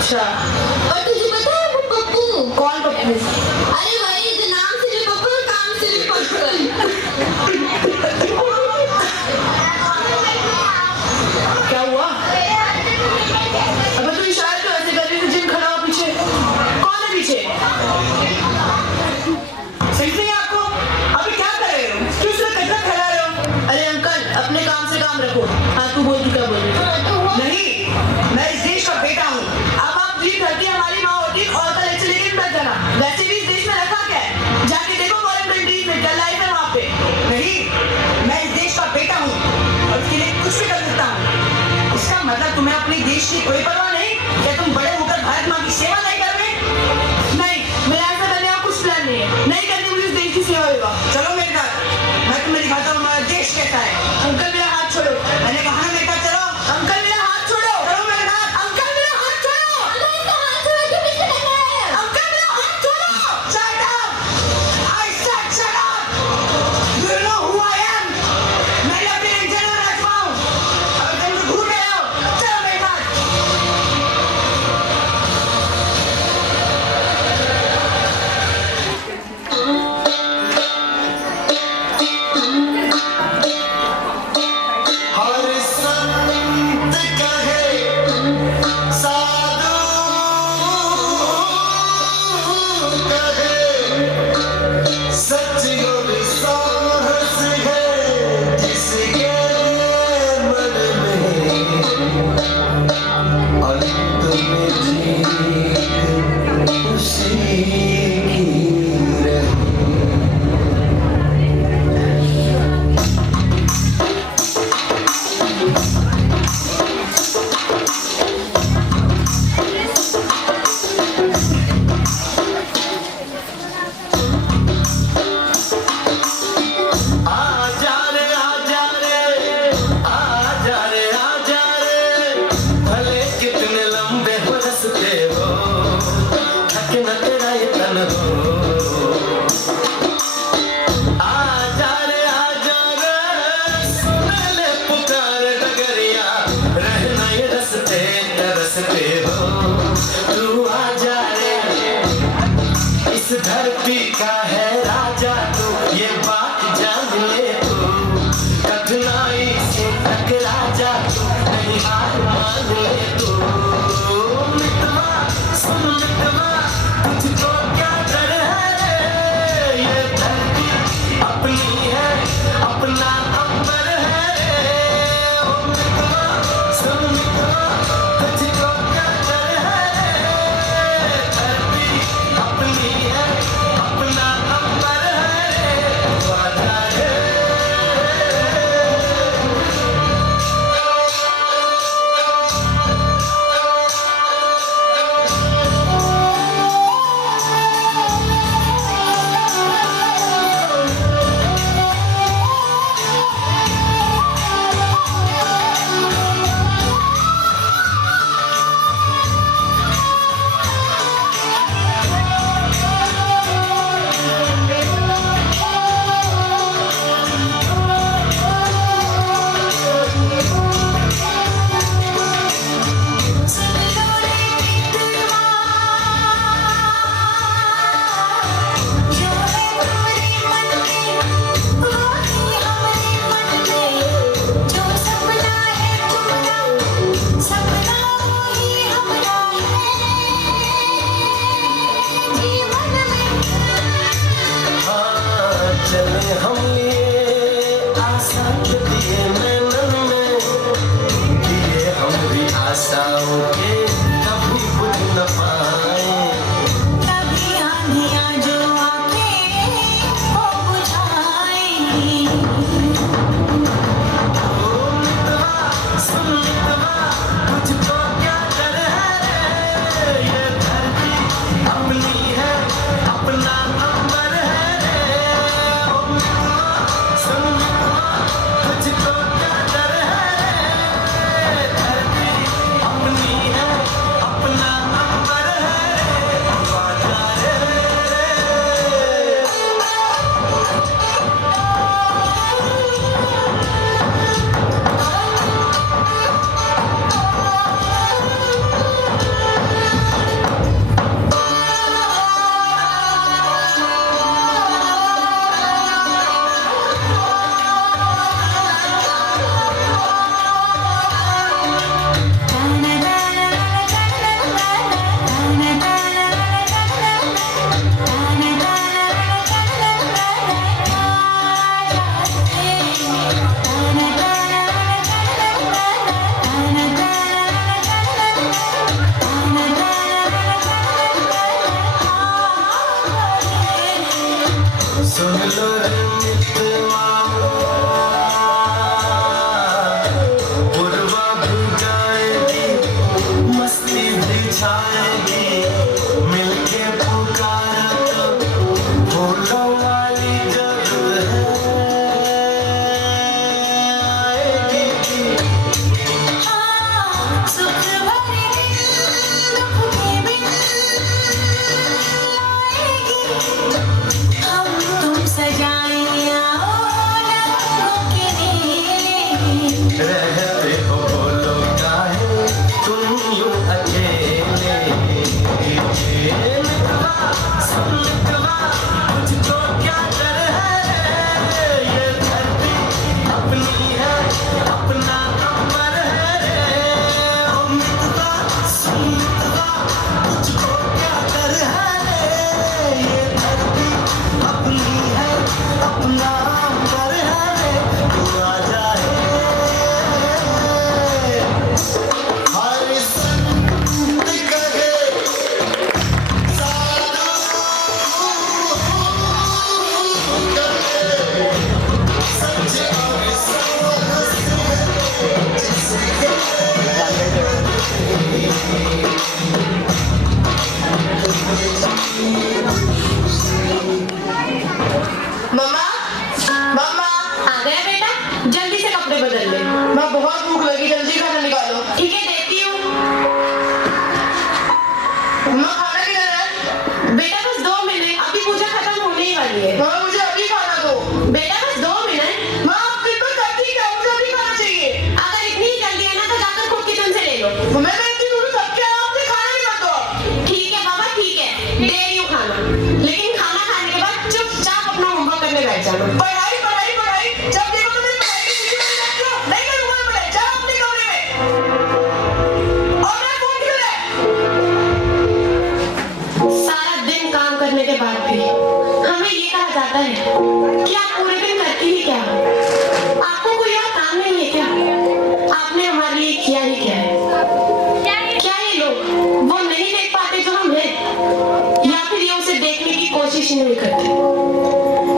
अच्छा, और तुझे पता है वो पप्पू? कौन पप्पू? अरे भाई जो नाम से भी पप्पू और काम से भी पप्पू है। क्या हुआ? अबे तू इशारा तो ऐसे कर रही थी, जिम खड़ा हो पीछे। कौन है पीछे? सही नहीं है आपको? अबे क्या कर रहे हो? क्यों सिर्फ कचरा फैला रहे हो? अरे अंकल, अपने काम से काम रखो। हाँ तू बोल, तू क्या बोल रही है? नहीं, मैं इस देश का बेटा हूँ। अब आप जी धरती हमारी माँ होती और का लेक्चर लेके मत जाना। वैसे भी इस देश में रखा क्या है? जाके देखो फॉरेन कंट्रीज में क्या लाइफ है वहाँ पे। नहीं, मैं इस देश का बेटा हूँ और उसके लिए कुछ भी कर सकता हूँ। इसका मतलब तुम्हें अपने देश की कोई परवाह नहीं? क्या तुम बड़े होकर भारत माँ की सेवा नहीं कर रहे? नहीं, मेरा ऐसा करने का कुछ प्लान नहीं है। नहीं करनी मुझे इस देश की सेवा होगा। चलो मेरे साथ, मैं तुम्हें दिखाता हूँ हमारा देश कैसा है। अंकल मेरा हाथ छोड़ो। मैंने कहा ना मेरे साथ चलो। अंकल मेरा हाथ छोड़ो। चलो मेरे साथ। अंकल मेरा हाथ छोड़ो। अंकल मेरा हाथ छोड़ो। Shut up! I said shut up! Do you know who I am? मैं लेफ्टिनेंट जनरल राजमा हूँ। अगर तुम मुझे भूल गए हो, चलो मेरे साथ। हर संत कहे साधु कहे सच और साहस है जिसके मन में अंत में जीत उसी की रहे। आजा रे भले कितने लंबे हो रस्ते हो, थक न तेरा ये तन हो। आजा रे सुन ले पुकार डगरिया, रहना ये रस्ते तरसते हो। तू आजा रे, इस धरती का है राजा तू, ये बात जान ले तू। कठिनाई से टकरा जा तू, नहीं हार मान ले तू। मितवा सुन मितवा, तुझको क्या डर है रे? ये धरती अपनी है, अपना अंबर है रे। ओ मितवा सुन मितवा, तुझको क्या डर है रे? धरती अपनी है, अपना अंबर है रे। वादा है। चले हम लिए आशा के दिए नैनन में, दिए हम भी आशाओं के कभी बुझ न पाए। कभी आंधियां जो आके वो बुझाएंगी। ओ मितवा सुन मितवा, तुझको क्या डर है रे? ये धरती अपनी है, अपना अंबर है रे। ओ मितवा सुन मितवा, तुझको क्या डर है रे? धरती अपनी है, सुन लो रे मितवा पूर्वा भी जाएगी मस्ती भी छाएगी मिलके पुकारा तो फूलों वाली जब सुख भरे दुख के बिन आएगी हम तुम सजाइया रंगों के नीले रहते हो बोलो काहे तुम यूं अकेले मितवा सुन मितवा मुझको क्या डर है ये धरती अपनी है अपना अंबर है रे ओ मितवा सुन मितवा मुझको क्या डर है रे ये धरती अपनी है अपना अंबर है रे तू आ जाए हर संत कहे साधु करे सच और मम्मा मम्मा आ गया बेटा, जल्दी से कपड़े बदल ले। मैं बहुत भूख लगी, जल्दी खाना निकालो। ठीक है, देती हूँ। मम्मा खाना किधर है? बेटा बस 2 मिनट, अभी पूजा खत्म होने ही वाली है। मम्मा मुझे अभी खाना दो। बेटा बस 2 मिनट। माँ आप फिर तो करती क्या? मुझे अभी खाना चाहिए। अगर इतनी जल्दी है ना तो जाकर खुद किचन से ले लो। मैं इतनी दूर सबके आपसे खाना नहीं मत दो। ठीक है बाबा, ठीक है, दे रही हूँ खाना, लेकिन खाना खाने के बाद चुपचाप अपना होमवर्क करने बैठ जाना। पढ़ाई पढ़ाई पढ़ाई, जब देखो तो मेरी पढ़ाई की छुट्टी मिल जाती है। नहीं करूँगा मैं पढ़ाई, जाओ अपने कमरे में। और मैं फोन क्यों है? सारा दिन काम करने के बाद भी हमें ये कहा जाता है कि आप पूरे दिन करती ही क्या हो? आपको कोई और काम नहीं है क्या? आपने हमारे लिए किया ही क्या है? क्या ये लोग वो नहीं देख पाते जो हम हैं, या फिर ये उसे देखने की कोशिश ही नहीं करते?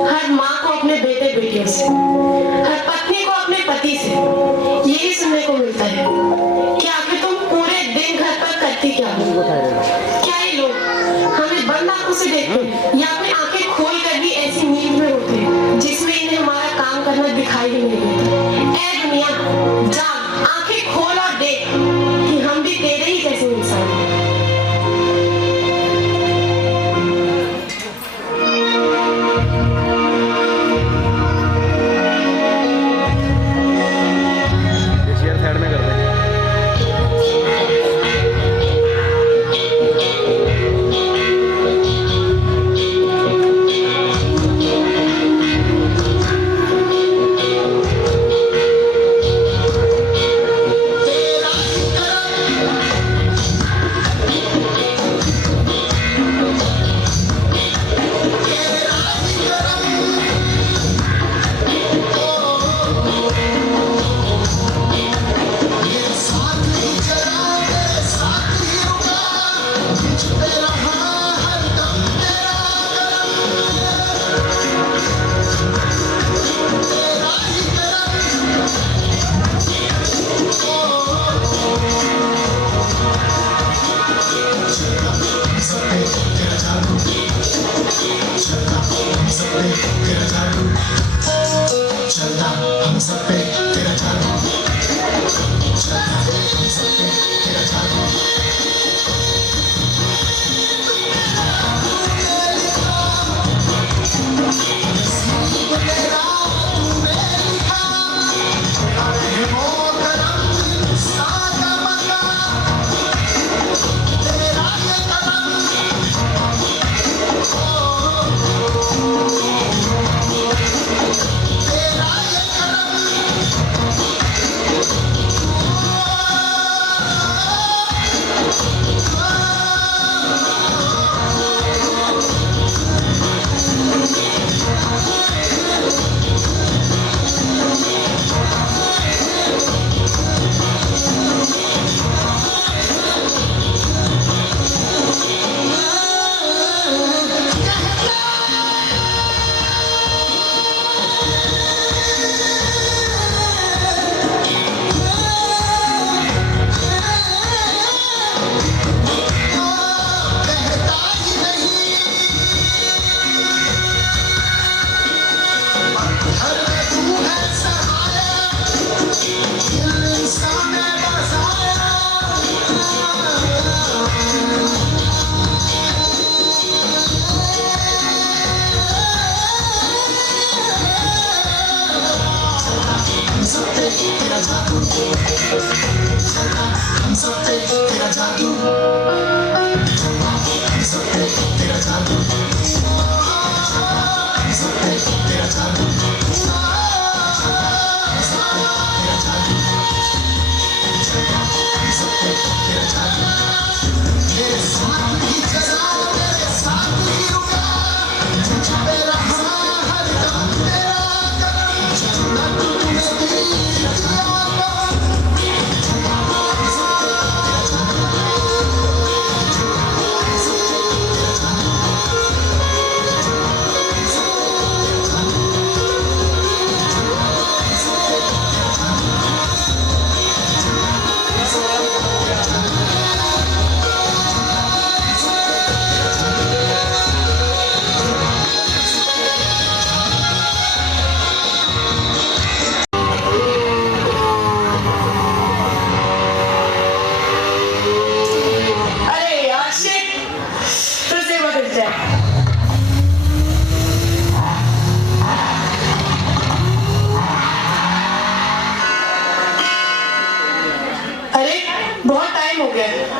हर माँ को अपने बेटे बेटियों से, हर पत्नी को अपने पति से यही सुनने को मिलता है कि आखिर तुम पूरे दिन घर पर करती क्या हो? क्या ये लोग हमें बंद आंखों से देखते हैं या फिर आंखें खोल कर भी ऐसी नींद में होते हैं जिसमें इन्हें हमारा काम करना दिखाई ही नहीं देता? ऐ दुनिया, जाग, आंखें खोल और देख कि हम भी तेरे ही जैसे इंसान हैं। चेयर साइड में कर दे।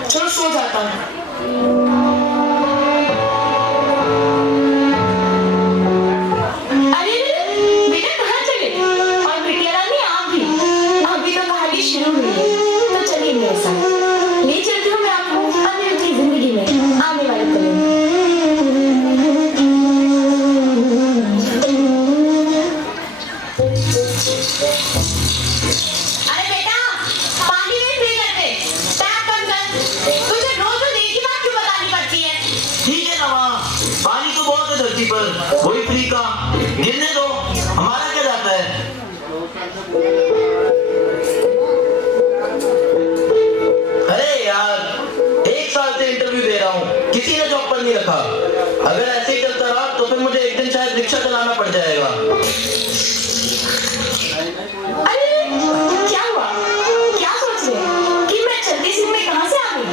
चलो सो जाता हूँ। अरे बेटा कहाँ चले? और बिटिया रानी आप भी? अभी तो कहानी शुरू हुई है, तो चलिए मेरे साथ। ले चलती हूँ मैं आपको अपनी जिंदगी में आने वाले पलों में। अरे बेटा पानी में पी लेते, टैप बंद कर। तुझे रोज रोज एक ही बात क्यों बतानी पड़ती है? ठीक है ना माँ, पानी तो बहुत है धरती पर, वही फ्री का, गिरने दो, हमारा क्या जाता है। अरे यार, एक साल से इंटरव्यू दे रहा हूँ, किसी ने जॉब पर नहीं रखा। अगर ऐसे ही चलता रहा तो फिर मुझे एक दिन शायद रिक्शा चलाना पड़ जाएगा। अरे क्या हुआ? क्या सोच रहे हैं कि मैं चलती सिंह में कहां से आ गई?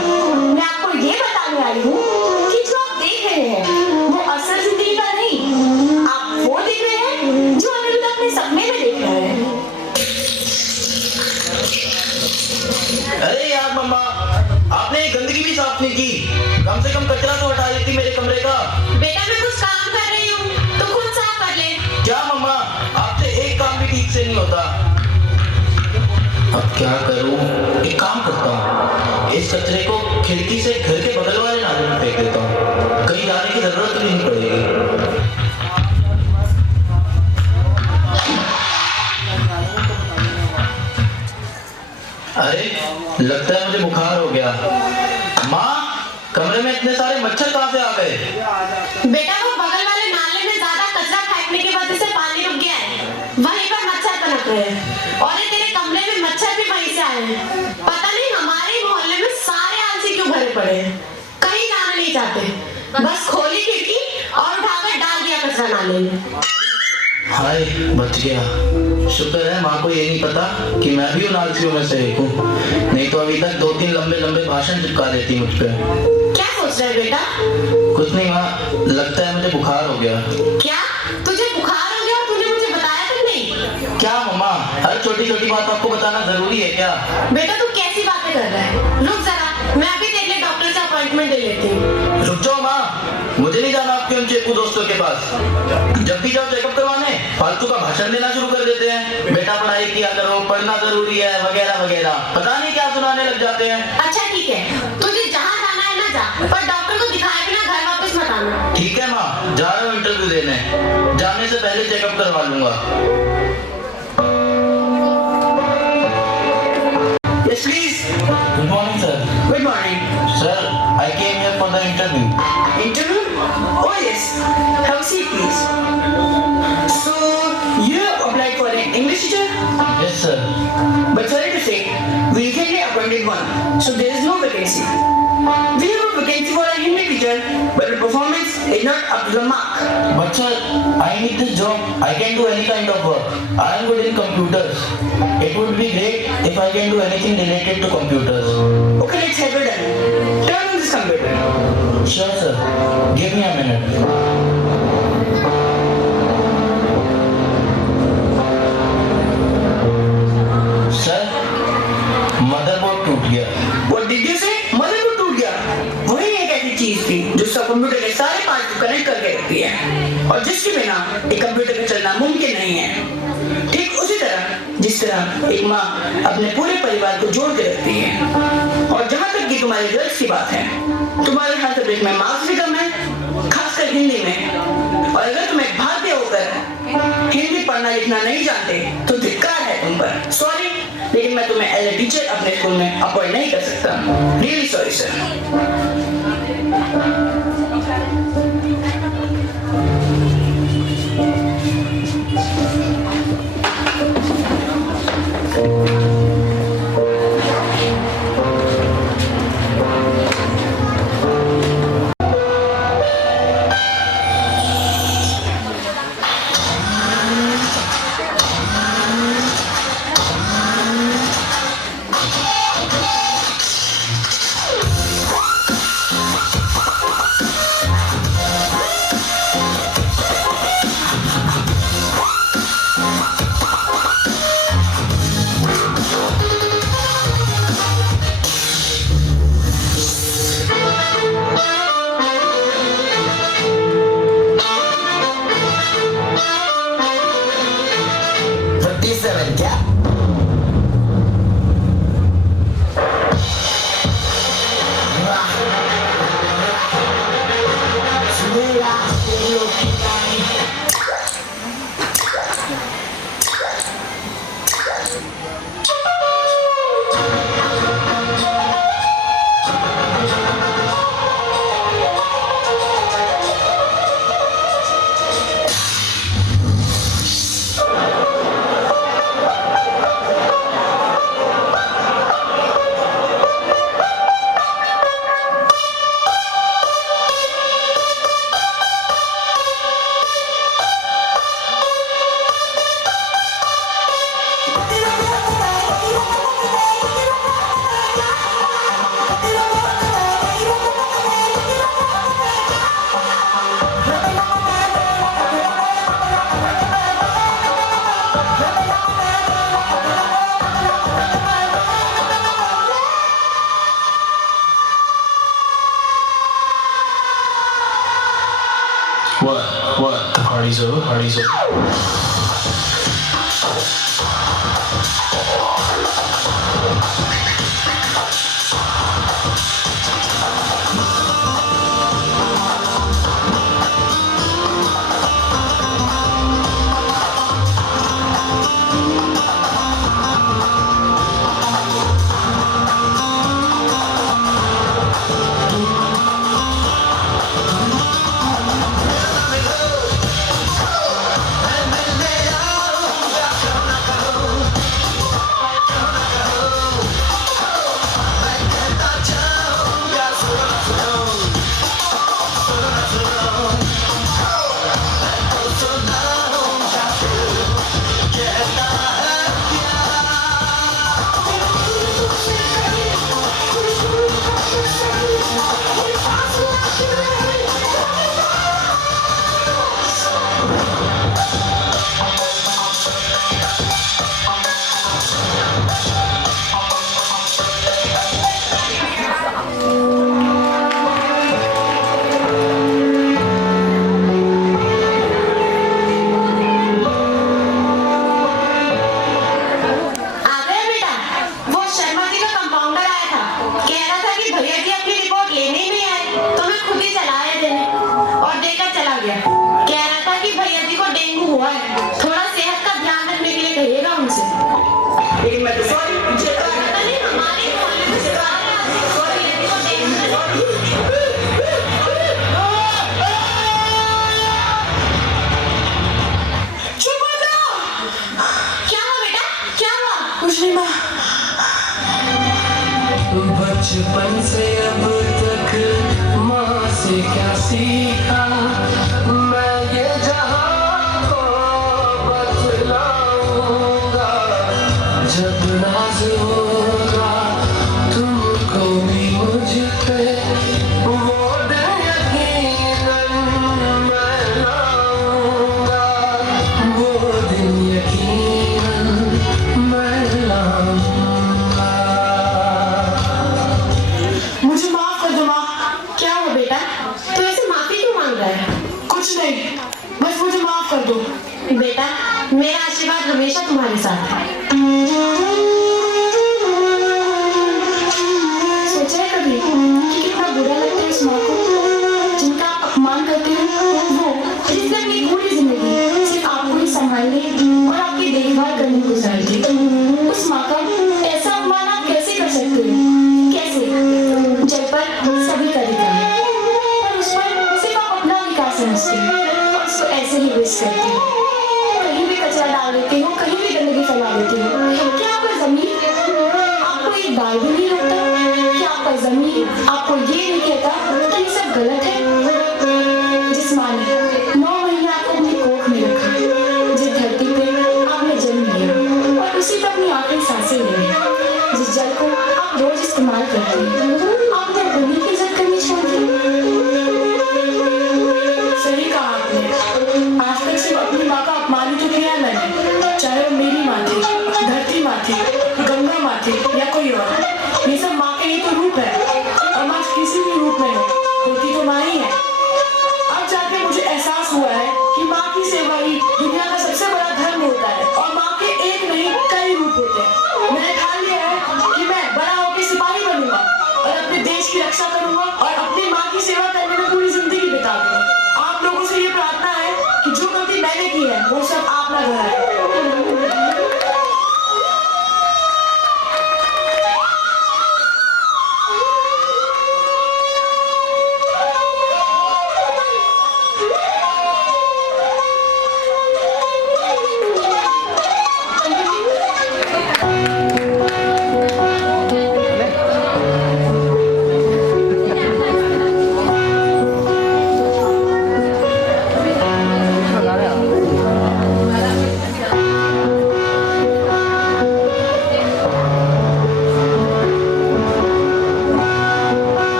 मैं आपको ये बताने आई हूँ कि जो आप देख रहे हैं वो असल जिंदगी का नहीं, आप वो देख रहे हैं जो अनिरुद्ध अपने सपने में देख रहा है। अरे यार मम्मा, आपने गंदगी भी साफ नहीं की, कम से कम कचरा तो हटा देती मेरे कमरे का। बेटा मैं कुछ काम कर रही हूँ तो खुद साफ कर ले। क्या मम्मा, आपसे एक काम भी ठीक से नहीं होता। अब क्या करूं? एक काम करता हूँ, इस कचरे को खिड़की से घर के बगल वाले नाले में फेंक देता हूँ, कहीं जाने की जरूरत भी नहीं पड़ेगी। अरे लगता है मुझे बुखार हो गया। माँ, कमरे में इतने सारे मच्छर कहाँ से आ गए? बेटा वो बगल वाले नाले में ज्यादा कचरा फेंकने की वजह से पानी रुक गया है, वहीं पर मच्छर पनप रहे हैं। और ये तेरे कमरे में मच्छर भी वहीं से आए हैं। पता नहीं हमारे मोहल्ले में सारे आलसी क्यों भरे पड़े हैं, कहीं जाना नहीं चाहते, बस खोली खिड़की और उठाकर डाल दिया कचरा नाले में। हाय, बच गया। शुक्र है माँ को ये नहीं पता कि मैं भी उन आलसियों में से एक हूँ, नहीं तो अभी तक 2-3 लंबे लंबे भाषण चिपका देती मुझ पे। क्या सोच रहे बेटा? कुछ नहीं माँ, लगता है मुझे बुखार हो गया। क्या तुझे बुखार हो गया और तूने मुझे बताया तक नहीं? क्या मम्मा, हर छोटी छोटी बात आपको बताना जरूरी है क्या? बेटा तू कैसी बातें कर रहा है? रुक जरा, मैं अभी तेरे लिए डॉक्टर से अपॉइंटमेंट ले लेती हूँ। रुक जाओ माँ, मुझे नहीं जाना आपके उन चेपू दोस्तों के पास। जब भी जाओ चेकअप करवाने फालतू का भाषण देना शुरू कर देते हैं। बेटा पढ़ाई किया करो, पढ़ना जरूरी है, वगैरह वगैरह, पता नहीं क्या सुनाने लग जाते हैं। अच्छा ठीक है, तुझे जहाँ जाना है ना जा, पर डॉक्टर को दिखाए बिना घर वापस मत आना। ठीक है माँ, जा रहा हूँ इंटरव्यू देने, जाने से पहले चेकअप करवा लूंगा। Yes, please. Good morning, sir. Good morning. Sir, I came here for the interview. Interview? Oh yes. Have a seat, please. So you have applied for an English teacher? Yes, sir. But sorry to say, we recently appointed one, so there is no vacancy. We have a vacancy for a Hindi teacher, but the performance is not up to the mark. But sir, I need this job. I can do any kind of work. I am good in computers. It would be great if I can do anything related to computers. Okay, let's have it done. Turn on this computer. Sure, sir. Give me a minute. Sir, एक computer पे चलना मुमकिन नहीं है। ठीक उसी तरह जिस तरह एक माँ अपने पूरे परिवार को जोड़ के रखती है। और जहाँ तक कि तुम्हारे रिजल्ट की बात है, तुम्हारे हर सब्जेक्ट में मार्क्स भी कम है, खासकर हिंदी में। और अगर तुम एक भारतीय होकर हिंदी पढ़ना लिखना नहीं जानते तो धिक्कार है तुम पर। सॉरी, लेकिन मैं तुम्हें एज ए टीचर अपने स्कूल में अपॉइंट नहीं कर सकता। Really sorry sir. What? The party's over? Party's over? बचपन से अब तक माँ से क्या सीखा, मैं ये जहां को बतलाऊंगा। जब नाज होगा तुमको भी मुझ पे, वो दिन यकीनन मैं लाऊंगा, वो दिन यकीनन मैं लाऊंगा। मुझे माफ कर दो माँ। क्या हुआ बेटा, तू ऐसे माफी क्यों मांग रहा है? को। बेटा, मेरा आशीर्वाद हमेशा तुम्हारे साथ है। सोचा है कभी कि कितना बुरा लगता है उस माँ को जिनका आप अपमान करते हो, वो जिसने अपनी पूरी जिंदगी सिर्फ आपको ही संभालने और आपकी देखभाल करने को गुजार दी। उस माँ का ऐसा अपमान आप कैसे कर सकते हो? कैसे? जब पर सभी का अधिकार है, पर उस पर सिर्फ आप अपना अधिकार समझते हो और उसको ऐसे ही वेस्ट करते हो। कहीं भी कचरा डाल देते हो, कहीं भी गंदगी फैला देते हो। क्या आपका ज़मीर आपको एक बार भी नहीं रोकता? क्या आपका ज़मीर आपको ये नहीं कहता कि ये सब गलत है? जिस माँ ने 9 महीने आपको अपनी कोख में रखा, जिस धरती पे आपने जन्म लिया और उसी पर अपनी आखिरी सांसें ली, जिस जल को आप रोज इस्तेमाल करते हैं, आपने उन्हीं की इज्जत करनी छोड़ दी। सही कहा आपने। आज तक सिर्फ अपनी माँ का अपमान ही तो किया है मैंने, चाहे वो मेरी माँ थी, धरती माँ थी, गंगा माँ थी या कोई और। ये सब माँ के ही तो रूप है और माँ किसी भी रूप में हो, होती तो माँ ही है। अब जाके मुझे एहसास हुआ है कि माँ की सेवा ही दुनिया का सबसे बड़ा धर्म होता है और माँ के एक नहीं कई रूप होते हैं। मैंने ठान लिया है कि मैं बड़ा होकर सिपाही बनूंगा और अपने देश की रक्षा करूंगा और अपनी माँ की सेवा करने में पूरी जिंदगी बिता दूंगा। आप लोगों से ये प्रार्थना है कि जो गलती मैंने की है वो सब आप ना दोहराएं।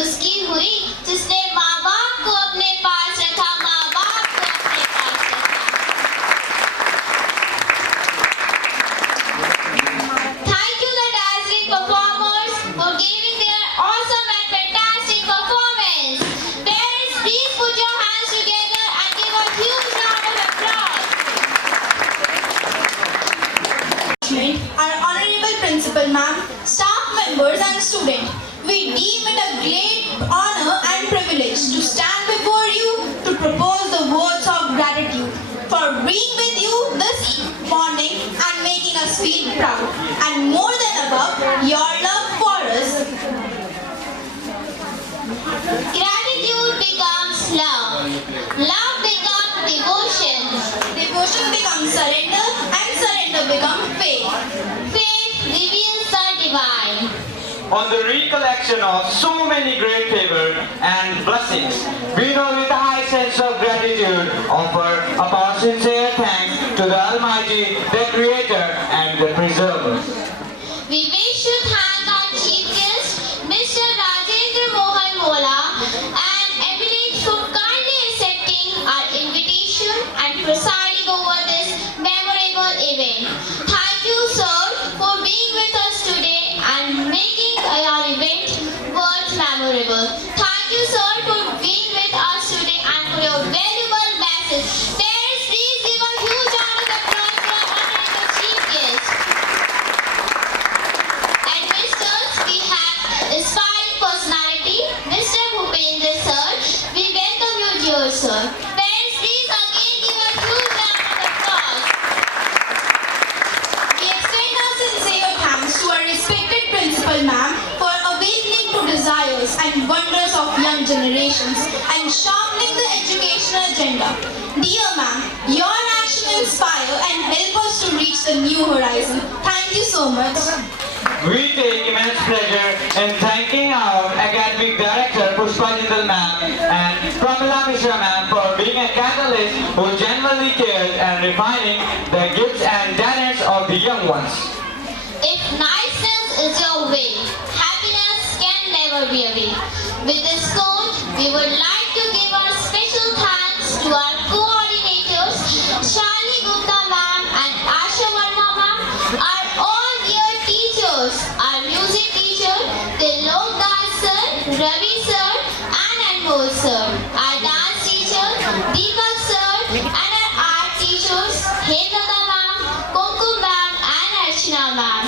उसकी हुई जिसने माँ बाप को अपने पास रखा, माँ बाप को अपने पास रखा। Thank you the dazzling performers for giving their awesome and fantastic performance. Parents, please put your hands together and give a huge round of applause. Our honorable principal ma'am, staff members and students, we deem it a great honor and privilege to stand before you to propose the words of gratitude for being with you this morning and making us feel proud. And more than above, your love for us. Gratitude becomes love. Love becomes devotion. Devotion becomes surrender and surrender becomes faith. Faith reveals the divine. On the recollection of so many great favor and blessings, we know with a high sense of gratitude offer up our sincere thanks to the Almighty, the Creator and the Preserver. We wish to thank our chief guest, Mr. Rajendra Mohan Mola, and Emily for kindly accepting our invitation and presiding over this memorable event. Thank you, sir, for being with us today and making our event worth memorable. Thank you, sir, for being with us today and for your valuable message. Parents, please give a huge round of applause for our honorable chief guest. Administrators, we have inspiring personality, Mr. Bhupendra sir. We welcome you, dear sir. Parents, please again give a huge round of applause. We extend our sincere thanks to our respected principal ma'am for awakening to desires and wonders of young generations and sharpening the educational agenda. Dear ma'am, your action inspire and help us to reach the new horizon. Thank you so much. We take immense pleasure in thanking our academic director Pushpa Jindal ma'am and Pramila Mishra ma'am for being a catalyst who genuinely cares and refining the gifts and talents of the young ones. If niceness is your way, happiness can never be a way. With this quote, we would like to give our special thanks to our coordinators, Shalini Gupta ma'am and Asha Verma ma'am, our all dear teachers, our music teacher, Tilok Das sir, Ravi sir, and Anmol sir, our dance teacher, Deepak sir, and our art teachers, Hedata ma'am, Kumkum ma'am, and Archana ma'am.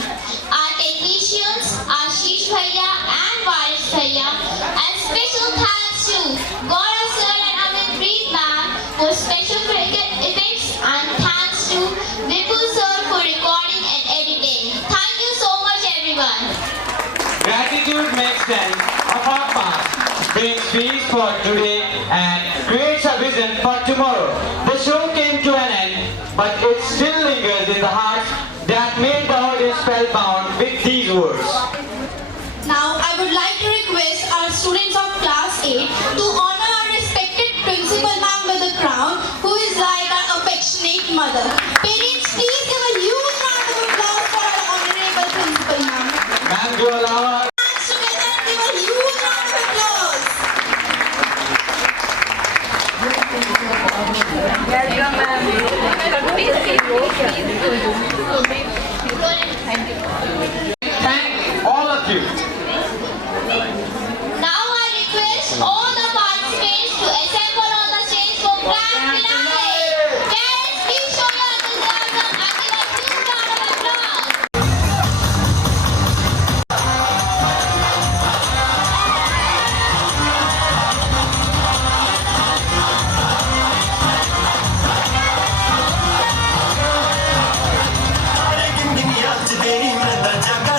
Our technicians, Ashish Bhaiya and Varis Bhaiya, and special thanks to Gaurav sir and Amit Preet ma'am for special effects, and thanks to Vipul sir for recording and editing. Thank you so much, everyone. Gratitude makes sense of our past, brings peace for today and creates a vision for tomorrow. The show came to an end, but it still lingers in the hearts that made the audience spellbound with these words. Now I would like to request our students of class 8 to honor our respected principal ma'am with a crown, who is like our affectionate mother. Parents, please give a huge round of applause for our honorable principal ma'am. Ma'am, do allow her. Hands together and give a huge round of applause. Thank all of you. Now I request all the participants to assemble on the stage for grand finale. Parents, please show your enthusiasm and give a huge round of applause. दुनिया च तेरी मृदा जगा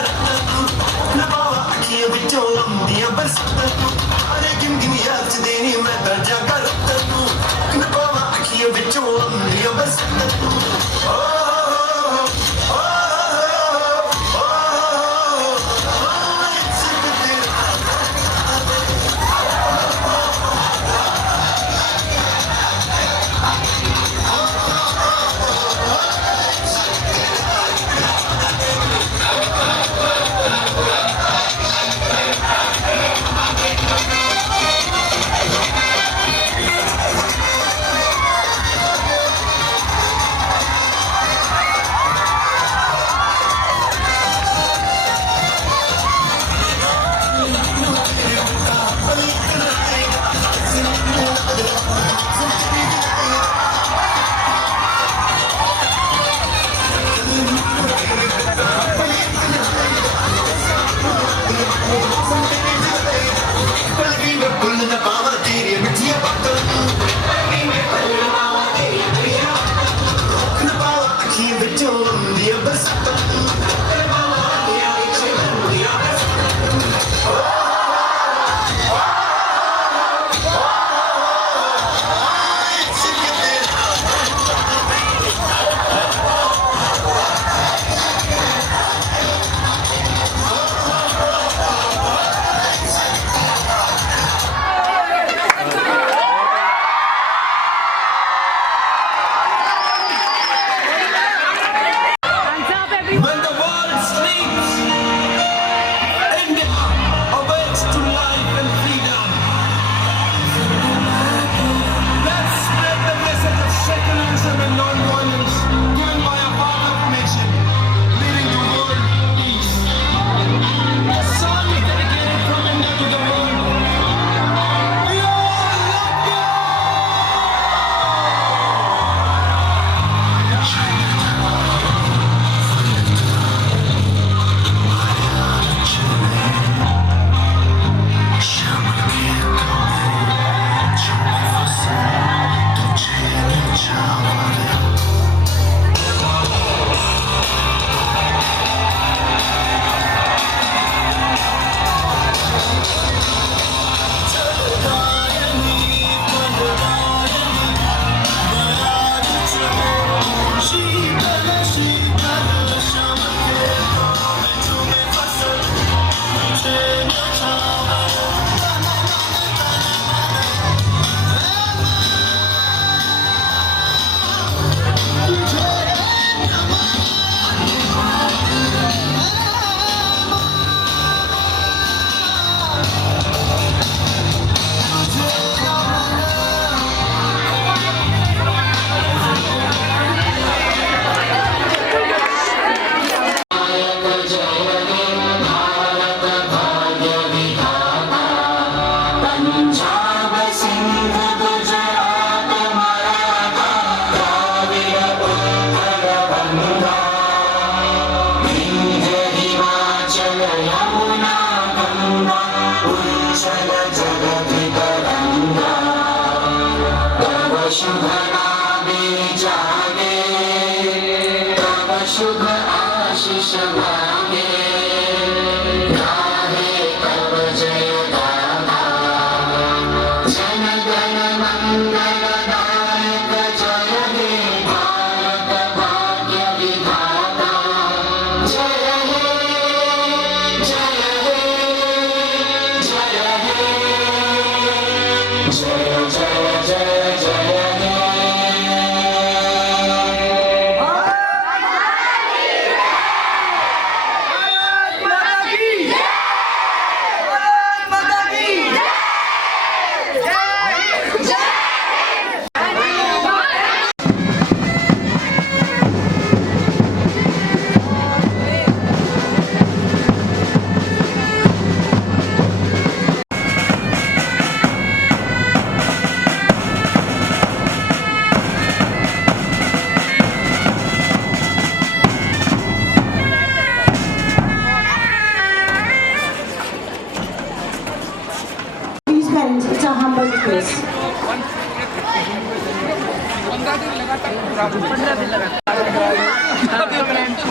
शुभ नामे जागे, तब शुभ आशीष मांगे, गाहे तब जय गाथा, जन गण मंगल दायक जय हे भारत भाग्य विधाता, जय हे जय हे जय हे, जय जय जय जय हे। Please parents, it's a humble request.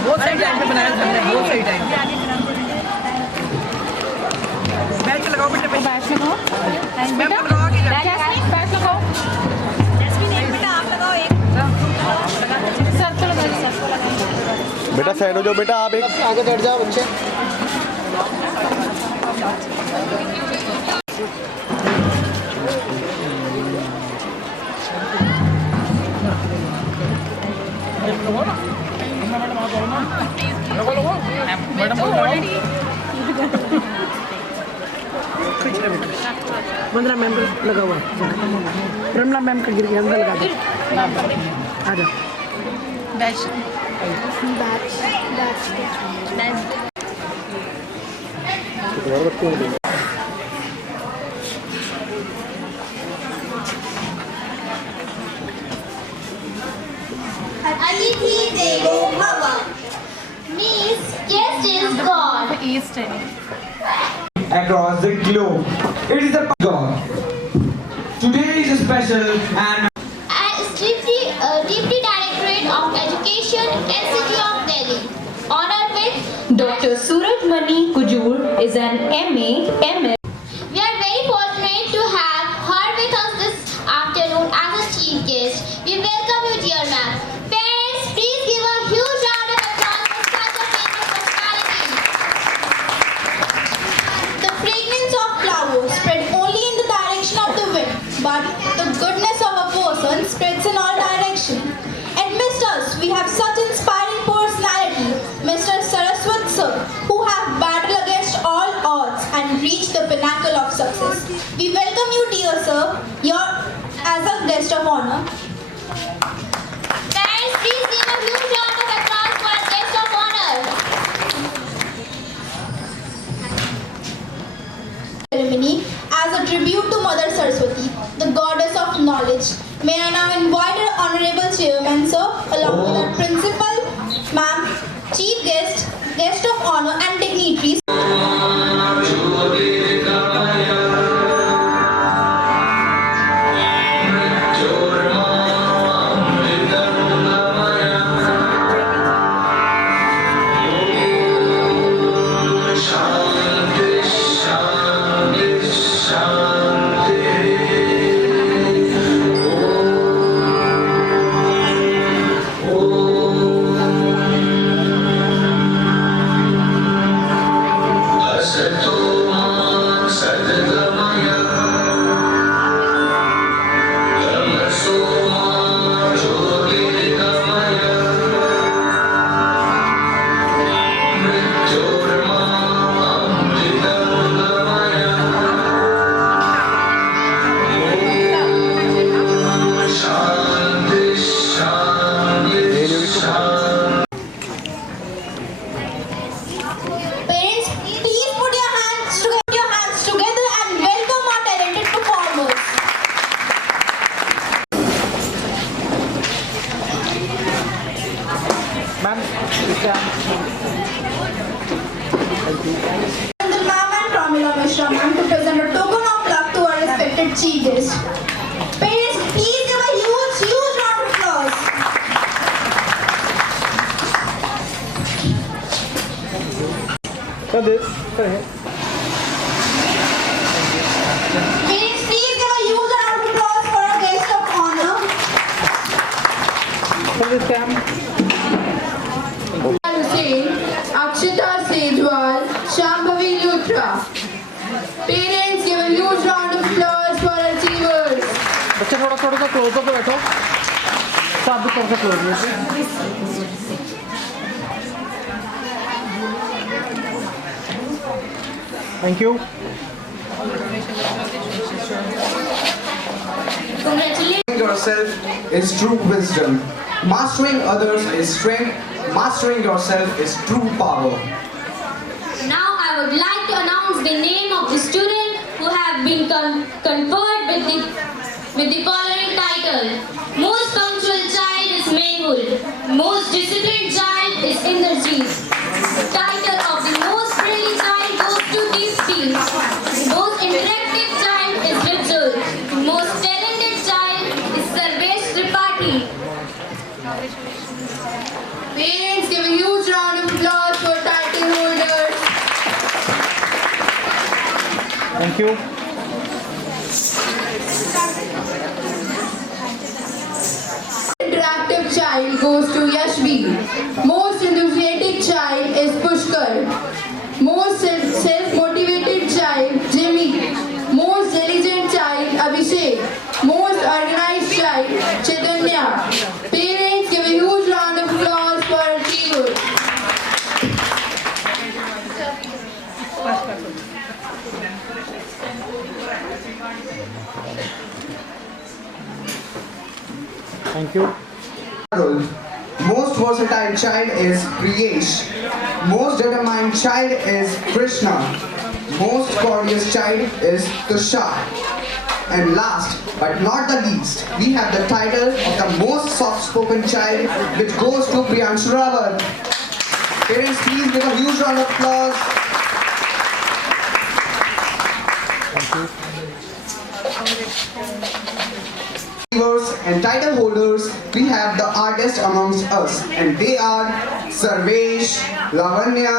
बहुत सही टाइम पे बनाया हमने, बहुत सही टाइम। बैठ के लगाओ बेटे, बैठ लगाओ। मैम लगाओ आगे जाके। बैठ लगाओ। बेटा आप लगाओ एक। सर तो लगाओ, सर को लगाओ। बेटा साइड हो जाओ बेटा, आप एक आगे बैठ जाओ बच्चे। मंदरा मैम लगा हुआ है, रमला मैम का गिर गया, अंदर लगा दो। आ जाओ। Batch Atithi Devo Bhava means guest is God. Across the globe. It is a God. Today is a special and As Deputy Directorate of Education, NCT of Delhi. Honored with Dr. Suraj Mani Kujur is an MA, MS. We are very fortunate to have her with us this afternoon as a chief guest. We welcome you, dear ma'am. Parents, please give a huge round of applause for such a famous personality. The fragrance of flowers spread only in the direction of the wind, but the goodness of a person spreads in all directions. Amidst us, we have such inspiring personality, Mr. Saraswat sir, who have battled against all odds and reached the pinnacle of success. We welcome you, dear sir, as a guest of honor. Parents, please give a huge round of applause for our guest of honor. Ceremony as a tribute to Mother Saraswati, the goddess of knowledge. May I now invite our honorable chairman sir, along with our principal, ma'am, chief guest, guest of honor and dignitaries. Mishra ma'am to present a token of love to our respected chief guest. Parents, please give a huge Please give a huge round of applause for our guest of honor. Hussain, Akshita Sejwal, Shambhavi Luthra. Parents, give a huge round of applause for our achievers. बच्चे थोड़ा सा close होकर बैठो, सब भी थोड़ा सा close हो। Thank you. Mastering yourself is true wisdom. Mastering others is strength. Mastering yourself is true power. Now I would like to announce the name of the student who have been conferred with the following title. Most punctual child is Mehul. Most disciplined child is Indrajit. Title of the most friendly child goes to Deepti. Most interactive child is Vijay. Most talented child is Sarvesh Tripathi. Parents, give a huge round of applause for title holders. Thank you. Interactive child goes to Yashvi. Most enthusiastic child is Pushkar. Most self-motivated child Jimmy. Most diligent child Abhishek. Most organized child Chaitanya. Parents, give a huge round of applause for our achievers. Thank you. Most versatile child is Priyesh. Most determined child is Krishna. Most courteous child is Tushar. And last but not the least, we have the title of the most soft-spoken child, which goes to Priyanshu Rawat. Parents, please give a huge round of applause. And title holders, we have the artists amongst us, and they are Sarvesh, Lavanya,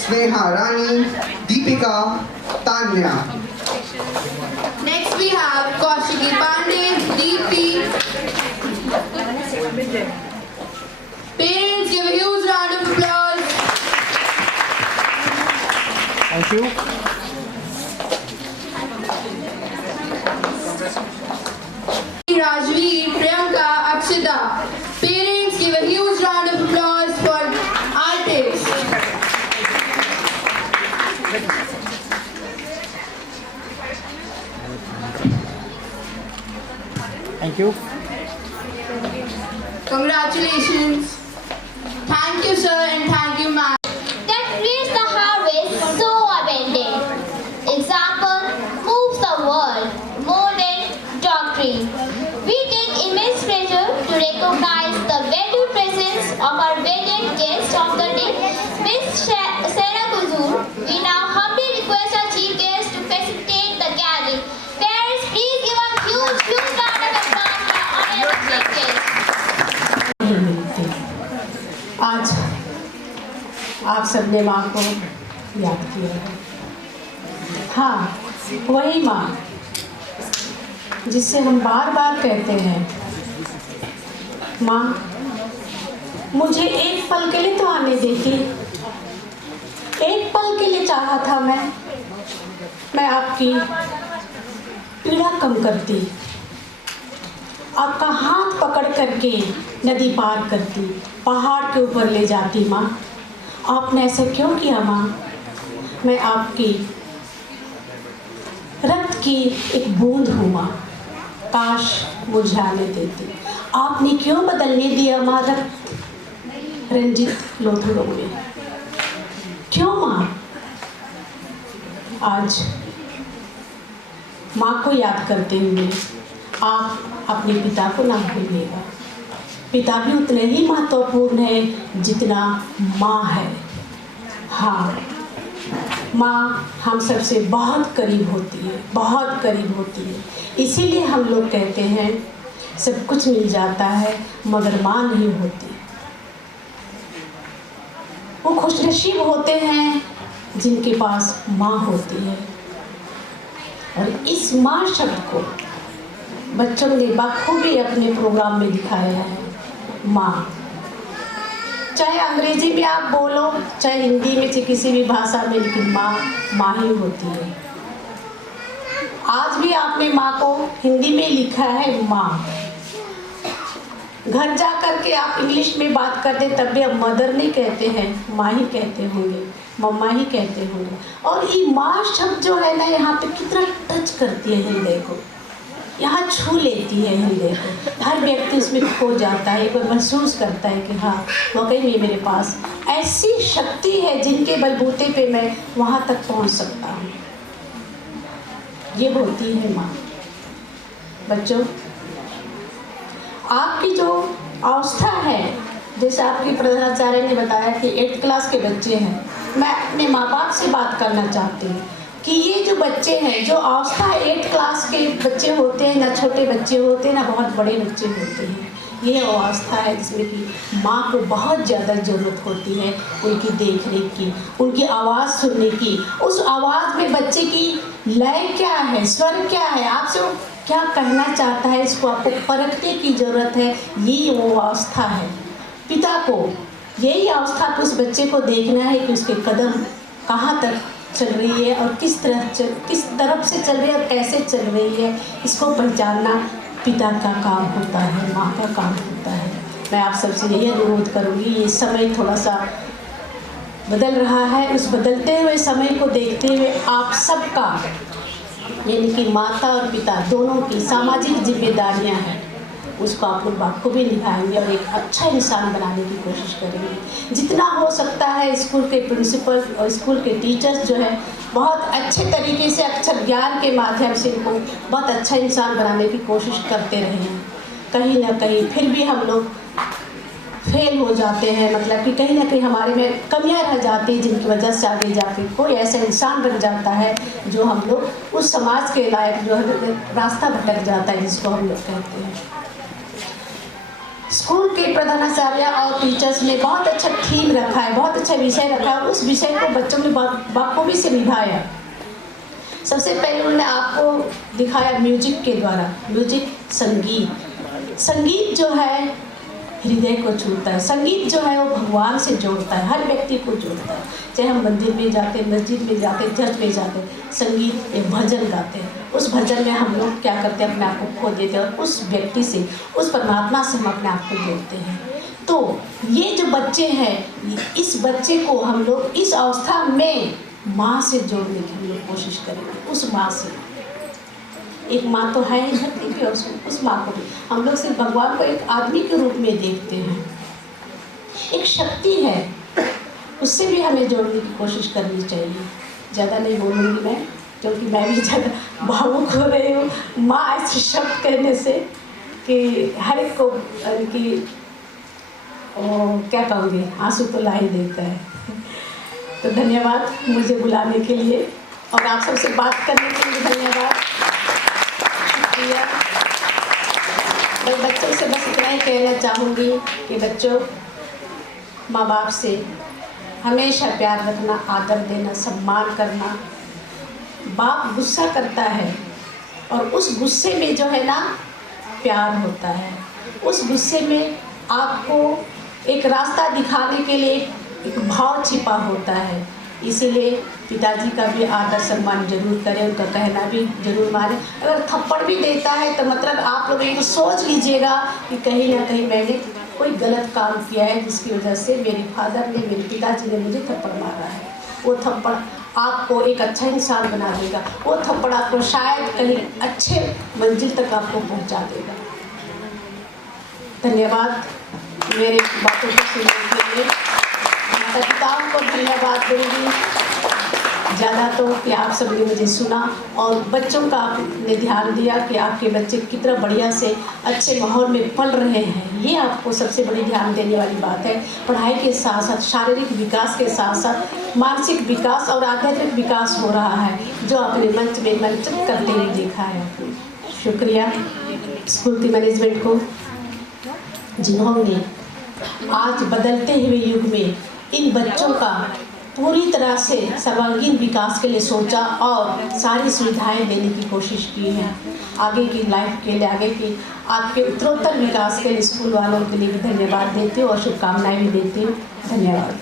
Sneha Rani, Deepika, Tanya. Next we have Kaushiki Pandey, Deepti. Parents, give a huge round of applause. Thank you. Rajveer, Priyanka, Akshita. Parents, give a huge round of applause for artists. Thank you. Congratulations. Thank you, sir, and thank you, ma'am. That creates the harvest so abundant. Example, moves the world more than doctrine. We take immense pleasure to recognize the valued presence of our valiant guest of the day, Miss Sarah Kuzur. We now humbly request our chief guest to facilitate the gathering. Parents, please give a huge round of applause for our honorable chief guest. आज आप सबने माँ को याद किया है। हाँ, वही माँ जिससे हम बार बार कहते हैं, माँ मुझे एक पल के लिए तो आने देती, एक पल के लिए चाहा था मैं आपकी पीड़ा कम करती, आपका हाथ पकड़ करके नदी पार करती, पहाड़ के ऊपर ले जाती। माँ आपने ऐसे क्यों किया माँ? मैं आपकी रक्त की एक बूंद हूँ माँ, काश मुझे आने देती। आपने क्यों बदलने दिया माँ रक्त रंजित लोथड़ों में? क्यों माँ? आज माँ को याद करते हुए आप अपने पिता को ना भूलिएगा। पिता भी उतने ही महत्वपूर्ण है जितना माँ है। हाँ, माँ हम सबसे बहुत करीब होती है, बहुत करीब होती है। इसीलिए हम लोग कहते हैं सब कुछ मिल जाता है मगर माँ नहीं होती। वो खुशनसीब होते हैं जिनके पास माँ होती है। और इस माँ शब्द को बच्चों ने बखूबी अपने प्रोग्राम में दिखाया है। माँ, चाहे अंग्रेजी में आप बोलो, चाहे हिंदी में, चाहे किसी भी भाषा में, लेकिन माँ माँ ही होती है। आज भी आपने माँ को हिंदी में लिखा है माँ। घर जा कर के आप इंग्लिश में बात करते तब भी अब मदर नहीं कहते हैं, माँ ही कहते होंगे, मम्मा ही कहते होंगे। और ये माँ शब्द जो है ना, यहाँ पे कितना टच करती है हृदय को, यहाँ छू लेती है हृदय को। हर व्यक्ति उसमें खो जाता है, एक बार महसूस करता है कि हाँ वाकई में मेरे पास ऐसी शक्ति है जिनके बलबूते पे मैं वहाँ तक पहुँच सकता हूँ। ये होती है माँ। बच्चों, आपकी जो अवस्था है, जैसे आपकी प्रधानाचार्य ने बताया कि 8th क्लास के बच्चे हैं, मैं अपने माँ बाप से बात करना चाहती हूँ कि ये जो बच्चे हैं, जो अवस्था 8th क्लास के बच्चे होते हैं, ना छोटे बच्चे होते हैं ना बहुत बड़े बच्चे होते हैं, ये अवस्था है जिसमें कि माँ को बहुत ज़्यादा ज़रूरत होती है उनकी देखरेख की, उनकी आवाज़ सुनने की। उस आवाज़ में बच्चे की लय क्या है, स्वर क्या है, आपसे वो क्या कहना चाहता है, इसको आपको परखने की ज़रूरत है। ये वो अवस्था है। पिता को यही अवस्था पे उस बच्चे को देखना है कि उसके कदम कहाँ तक चल रही है और किस तरफ से चल रही है और कैसे चल रही है, इसको पहचानना पिता का काम होता है, माँ का काम होता है। मैं आप सबसे यही अनुरोध करूँगी, ये समय थोड़ा सा बदल रहा है, उस बदलते हुए समय को देखते हुए आप सबका, यानी कि माता और पिता दोनों की सामाजिक जिम्मेदारियां हैं, उसको आप लोग बखूबी निभाएंगे और एक अच्छा इंसान बनाने की कोशिश करेंगे। जितना हो सकता है स्कूल के प्रिंसिपल और स्कूल के टीचर्स जो है बहुत अच्छे तरीके से अक्षर ज्ञान के माध्यम से इनको बहुत अच्छा इंसान बनाने की कोशिश करते रहे हैं। कहीं ना कहीं फिर भी हम लोग फेल हो जाते हैं, मतलब कि कहीं ना कहीं हमारे में कमियां रह जाती हैं, जिनकी वजह से आगे जाके कोई ऐसा इंसान बन जाता है जो हम लोग उस समाज के लायक जो है रास्ता भटक जाता है, जिसको हम लोग कहते हैं। स्कूल के प्रधानाचार्य और टीचर्स ने बहुत अच्छा थीम रखा है, बहुत अच्छा विषय रखा है, उस विषय को बच्चों ने बखूबी से निभाया। सबसे पहले उन्होंने आपको दिखाया म्यूजिक के द्वारा, म्यूजिक संगीत। संगीत जो है हृदय को छूता है, संगीत जो है वो भगवान से जोड़ता है, हर व्यक्ति को जोड़ता है। चाहे हम मंदिर में जाते, मस्जिद में जाते, चर्च में जाते, संगीत एक भजन गाते हैं, उस भजन में हम लोग क्या करते हैं, अपने आप को खो देते हैं और उस व्यक्ति से, उस परमात्मा से हम अपने आप को जोड़ते हैं। तो ये जो बच्चे हैं, इस बच्चे को हम लोग इस अवस्था में माँ से जोड़ने की हम लोग कोशिश करेंगे। उस माँ से, एक माँ तो है ही धरती पे, उस माँ को भी हम लोग सिर्फ भगवान को एक आदमी के रूप में देखते हैं, एक शक्ति है, उससे भी हमें जोड़ने की कोशिश करनी चाहिए। ज़्यादा नहीं बोलूँगी मैं, क्योंकि मैं भी ज़्यादा भावुक हो रही हूँ माँ ऐसे शब्द कहने से कि हर एक को कि क्या कहूँगी, आंसू तो ला ही देता है। तो धन्यवाद मुझे बुलाने के लिए और आप सबसे बात करने के लिए धन्यवाद। मैं बच्चों से बस इतना ही कहना चाहूँगी कि बच्चों, माँ बाप से हमेशा प्यार रखना, आदर देना, सम्मान करना। बाप गुस्सा करता है और उस गुस्से में जो है ना प्यार होता है, उस गुस्से में आपको एक रास्ता दिखाने के लिए एक भाव छिपा होता है। इसीलिए पिताजी का भी आदर सम्मान जरूर करें, उनका कहना भी जरूर माने। अगर थप्पड़ भी देता है तो मतलब आप लोग ये सोच लीजिएगा कि कहीं ना कहीं मैंने कोई गलत काम किया है, जिसकी वजह से मेरे फादर ने, मेरे पिताजी ने मुझे थप्पड़ मारा है। वो थप्पड़ आपको एक अच्छा इंसान बना देगा, वो थप्पड़ आपको शायद कहीं अच्छे मंजिल तक आपको पहुंचा देगा। धन्यवाद मेरे बातों को सुनने के लिए। माता पिताओं को धन्यवाद दूँगी ज़्यादा तो कि आप सबने मुझे सुना और बच्चों का आपने ध्यान दिया कि आपके बच्चे कितना बढ़िया से अच्छे माहौल में पल रहे हैं। ये आपको सबसे बड़ी ध्यान देने वाली बात है। पढ़ाई के साथ साथ शारीरिक विकास के साथ साथ मानसिक विकास और आध्यात्मिक विकास हो रहा है, जो आपने मंच में मंचित करते हुए देखा है। शुक्रिया स्कूल की मैनेजमेंट को, जिन्होंने आज बदलते हुए युग में इन बच्चों का पूरी तरह से सर्वांगीण विकास के लिए सोचा और सारी सुविधाएं देने की कोशिश की है। आगे की लाइफ के लिए, आगे की आपके उत्तरोत्तर विकास के लिए स्कूल वालों के लिए भी धन्यवाद देती हूँ और शुभकामनाएं भी देती हूँ। धन्यवाद।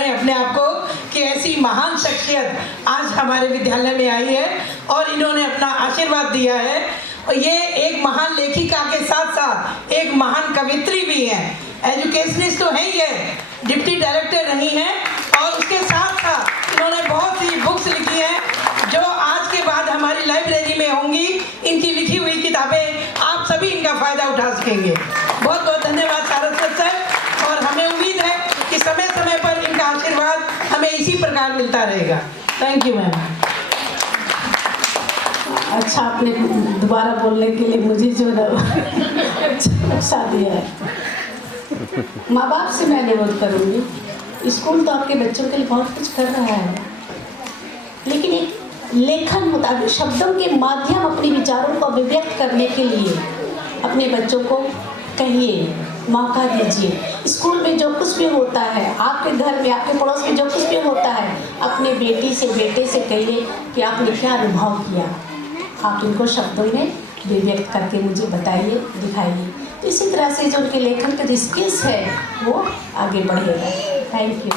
अपने आप को कि ऐसी महान शख्सियत आज हमारे विद्यालय में आई है और इन्होंने अपना आशीर्वाद दिया है। और ये एक महान लेखिका के साथ साथ एक महान कवित्री भी है, एजुकेशनिस्ट तो है ही है, डिप्टी डायरेक्टर रही हैं और उसके साथ साथ इन्होंने बहुत सी बुक्स लिखी हैं जो आज के बाद हमारी लाइब्रेरी में होंगी। इनकी लिखी हुई किताबें आप सभी इनका फ़ायदा उठा सकेंगे। बहुत बहुत धन्यवाद सारस्वत सर, और हमें उम्मीद है कि समय समय पर इनका आशीर्वाद हमें इसी प्रकार मिलता रहेगा। Thank you ma'am. अच्छा, आपने दोबारा बोलने के लिए मुझे जो उत्साह दिया है। माँ बाप से मैं अनुरोध करूँगी, स्कूल तो आपके बच्चों के लिए बहुत कुछ कर रहा है, लेकिन एक लेखन मुताबिक शब्दों के माध्यम अपने विचारों को अभिव्यक्त करने के लिए अपने बच्चों को कहिए, मौका दीजिए। स्कूल में जो कुछ भी होता है, आपके घर में, आपके पड़ोस में जो कुछ भी होता है, अपने बेटी से, बेटे से कहिए कि आपने क्या अनुभव किया। आप इनको शब्दों में व्यक्त करके मुझे बताइए, दिखाइए। तो इसी तरह से जो उनके लेखन के जो स्किल्स है वो आगे बढ़ेगा। Thank you.